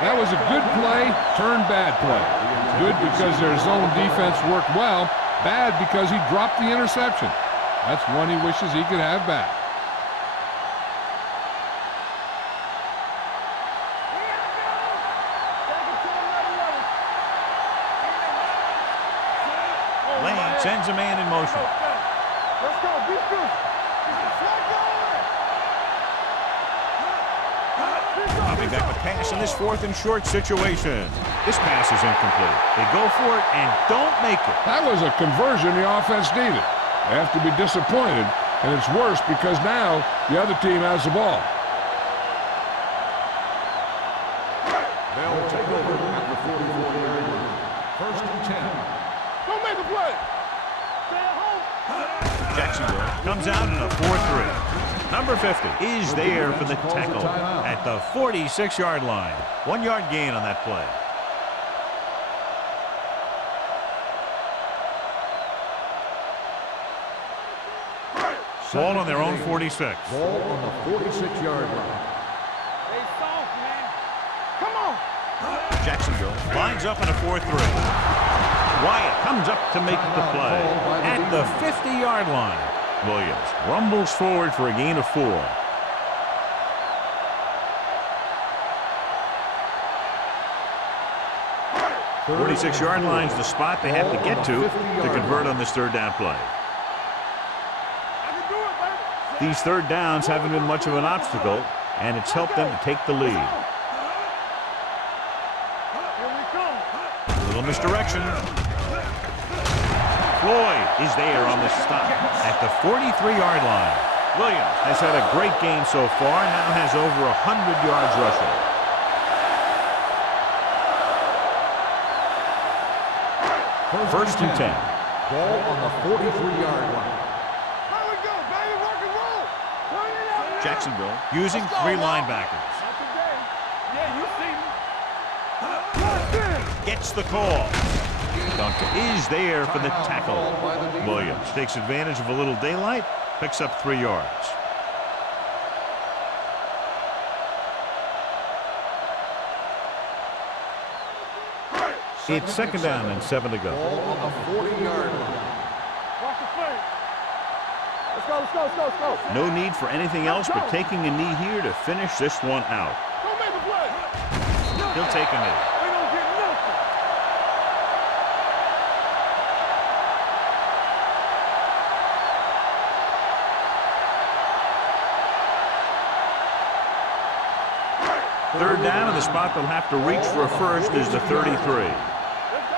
That was a good play, turned bad play. Good because their zone defense worked well. Bad because he dropped the interception. That's one he wishes he could have back. Lane sends a man in motion. Let's go. Be good. Coming back to pass in this 4th and short situation. This pass is incomplete. They go for it and don't make it. That was a conversion the offense needed. They have to be disappointed, and it's worse because now the other team has the ball. They'll take over at the 44-yard line. First and 10. Don't make a play. Stay at home. Jacksonville comes out in a 4-3. Number 50 is there for the tackle at the 46-yard line. 1-yard gain on that play. Ball on their own 46. Ball on the 46-yard line. Stay soft, man. Come on. Jacksonville lines up in a 4-3. Wyatt comes up to make the play at the 50-yard line. Williams rumbles forward for a gain of 4. The 46-yard line is the spot they have to get to convert on this 3rd down play. I can do it, baby. These 3rd downs haven't been much of an obstacle, and it's helped them to take the lead. Here we come. Little misdirection. Floyd is there on the stop at the 43-yard line. Williams has had a great game so far, now has over 100 yards rushing. First and 10. Ball on the 43-yard line. Here we go, baby. Rock and roll. Turn it up now. Jacksonville using 3 linebackers. Not today. Yeah, you see me. Watch this. Gets the call. Duncan is there for the tackle. Williams takes advantage of a little daylight, picks up 3 yards. It's 2nd down and 7 to go. Ball on the 40-yard line. Watch the play. Let's go, let's go, let's go, let's go. No need for anything else but taking a knee here to finish this one out. Don't make a play. He'll take a knee. We don't get nothing. Third down, and the spot they'll have to reach for a first is the 33. Let's go, D. Let's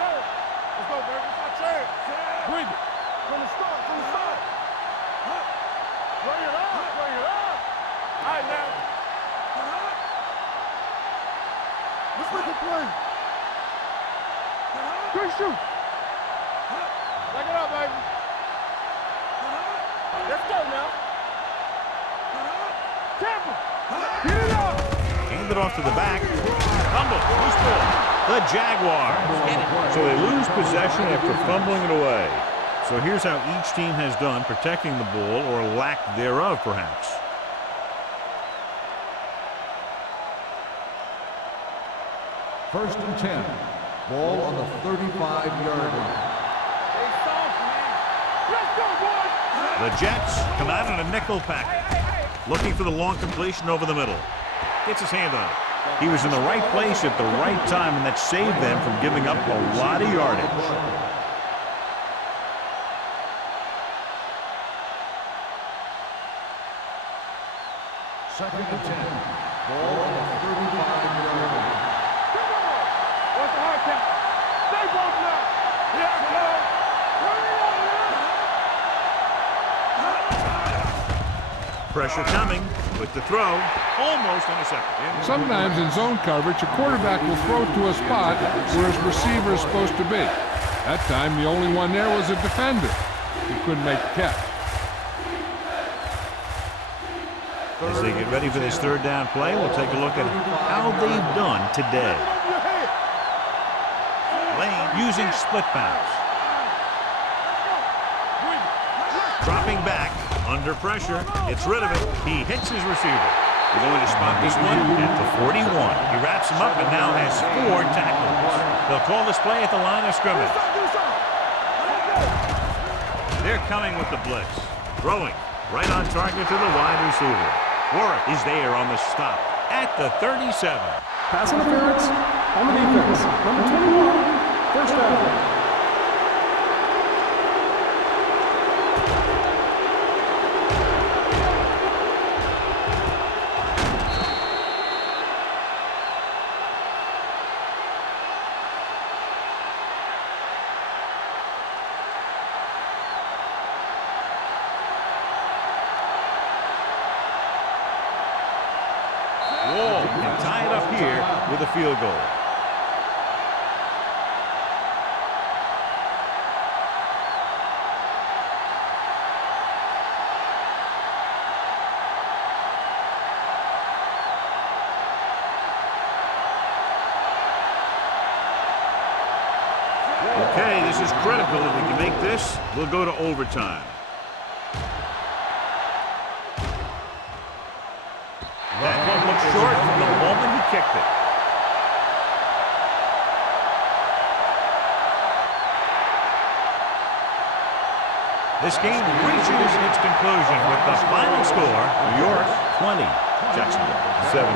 go. Let's go, baby. It's our chance. Bring it. From the start, from the start. Bring it up, bring it up. All right, now. Let's make a play. Great shoot. Back it up, baby. Let's go now. Tampa. Get it up. Hand it off to the back. Fumble. Loose ball. The Jaguars get it. So they lose possession after fumbling it away. So here's how each team has done protecting the ball, or lack thereof, perhaps. First and 10. Ball on the 35-yard line. Stay soft, man. Let's go, boys. The Jets come out in a nickel package, looking for the long completion over the middle. Gets his hand on it. He was in the right place at the right time, and that saved them from giving up a lot of yardage. Second and 10. Ball on the 35-yard line. Come on. What's the hard count? Stay both now. Yeah, go. Turn it up now. Pressure coming with the throw. Almost intercepted. Sometimes in zone coverage, a quarterback will throw to a spot where his receiver is supposed to be. That time, the only one there was a defender. He couldn't make the catch. As they get ready for this third down play, we'll take a look at how they've done today. Lane using split bounce. Dropping back, under pressure, gets rid of it. He hits his receiver. We're going to spot this one at the 41. He wraps him up and now has 4 tackles. They'll call this play at the line of scrimmage. They're coming with the blitz. Throwing right on target to the wide receiver. Warwick is there on the stop at the 37. Pass interference on the defense. Number 21, first down. Wall can tie it up here with a field goal. Okay, this is critical. If we can make this, we'll go to overtime. That one looked short from the moment he kicked it. This game reaches its conclusion with the final score, New York 20, Jacksonville 17.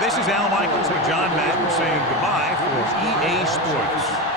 This is Al Michaels with John Madden saying goodbye for EA Sports.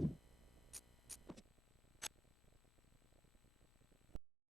it.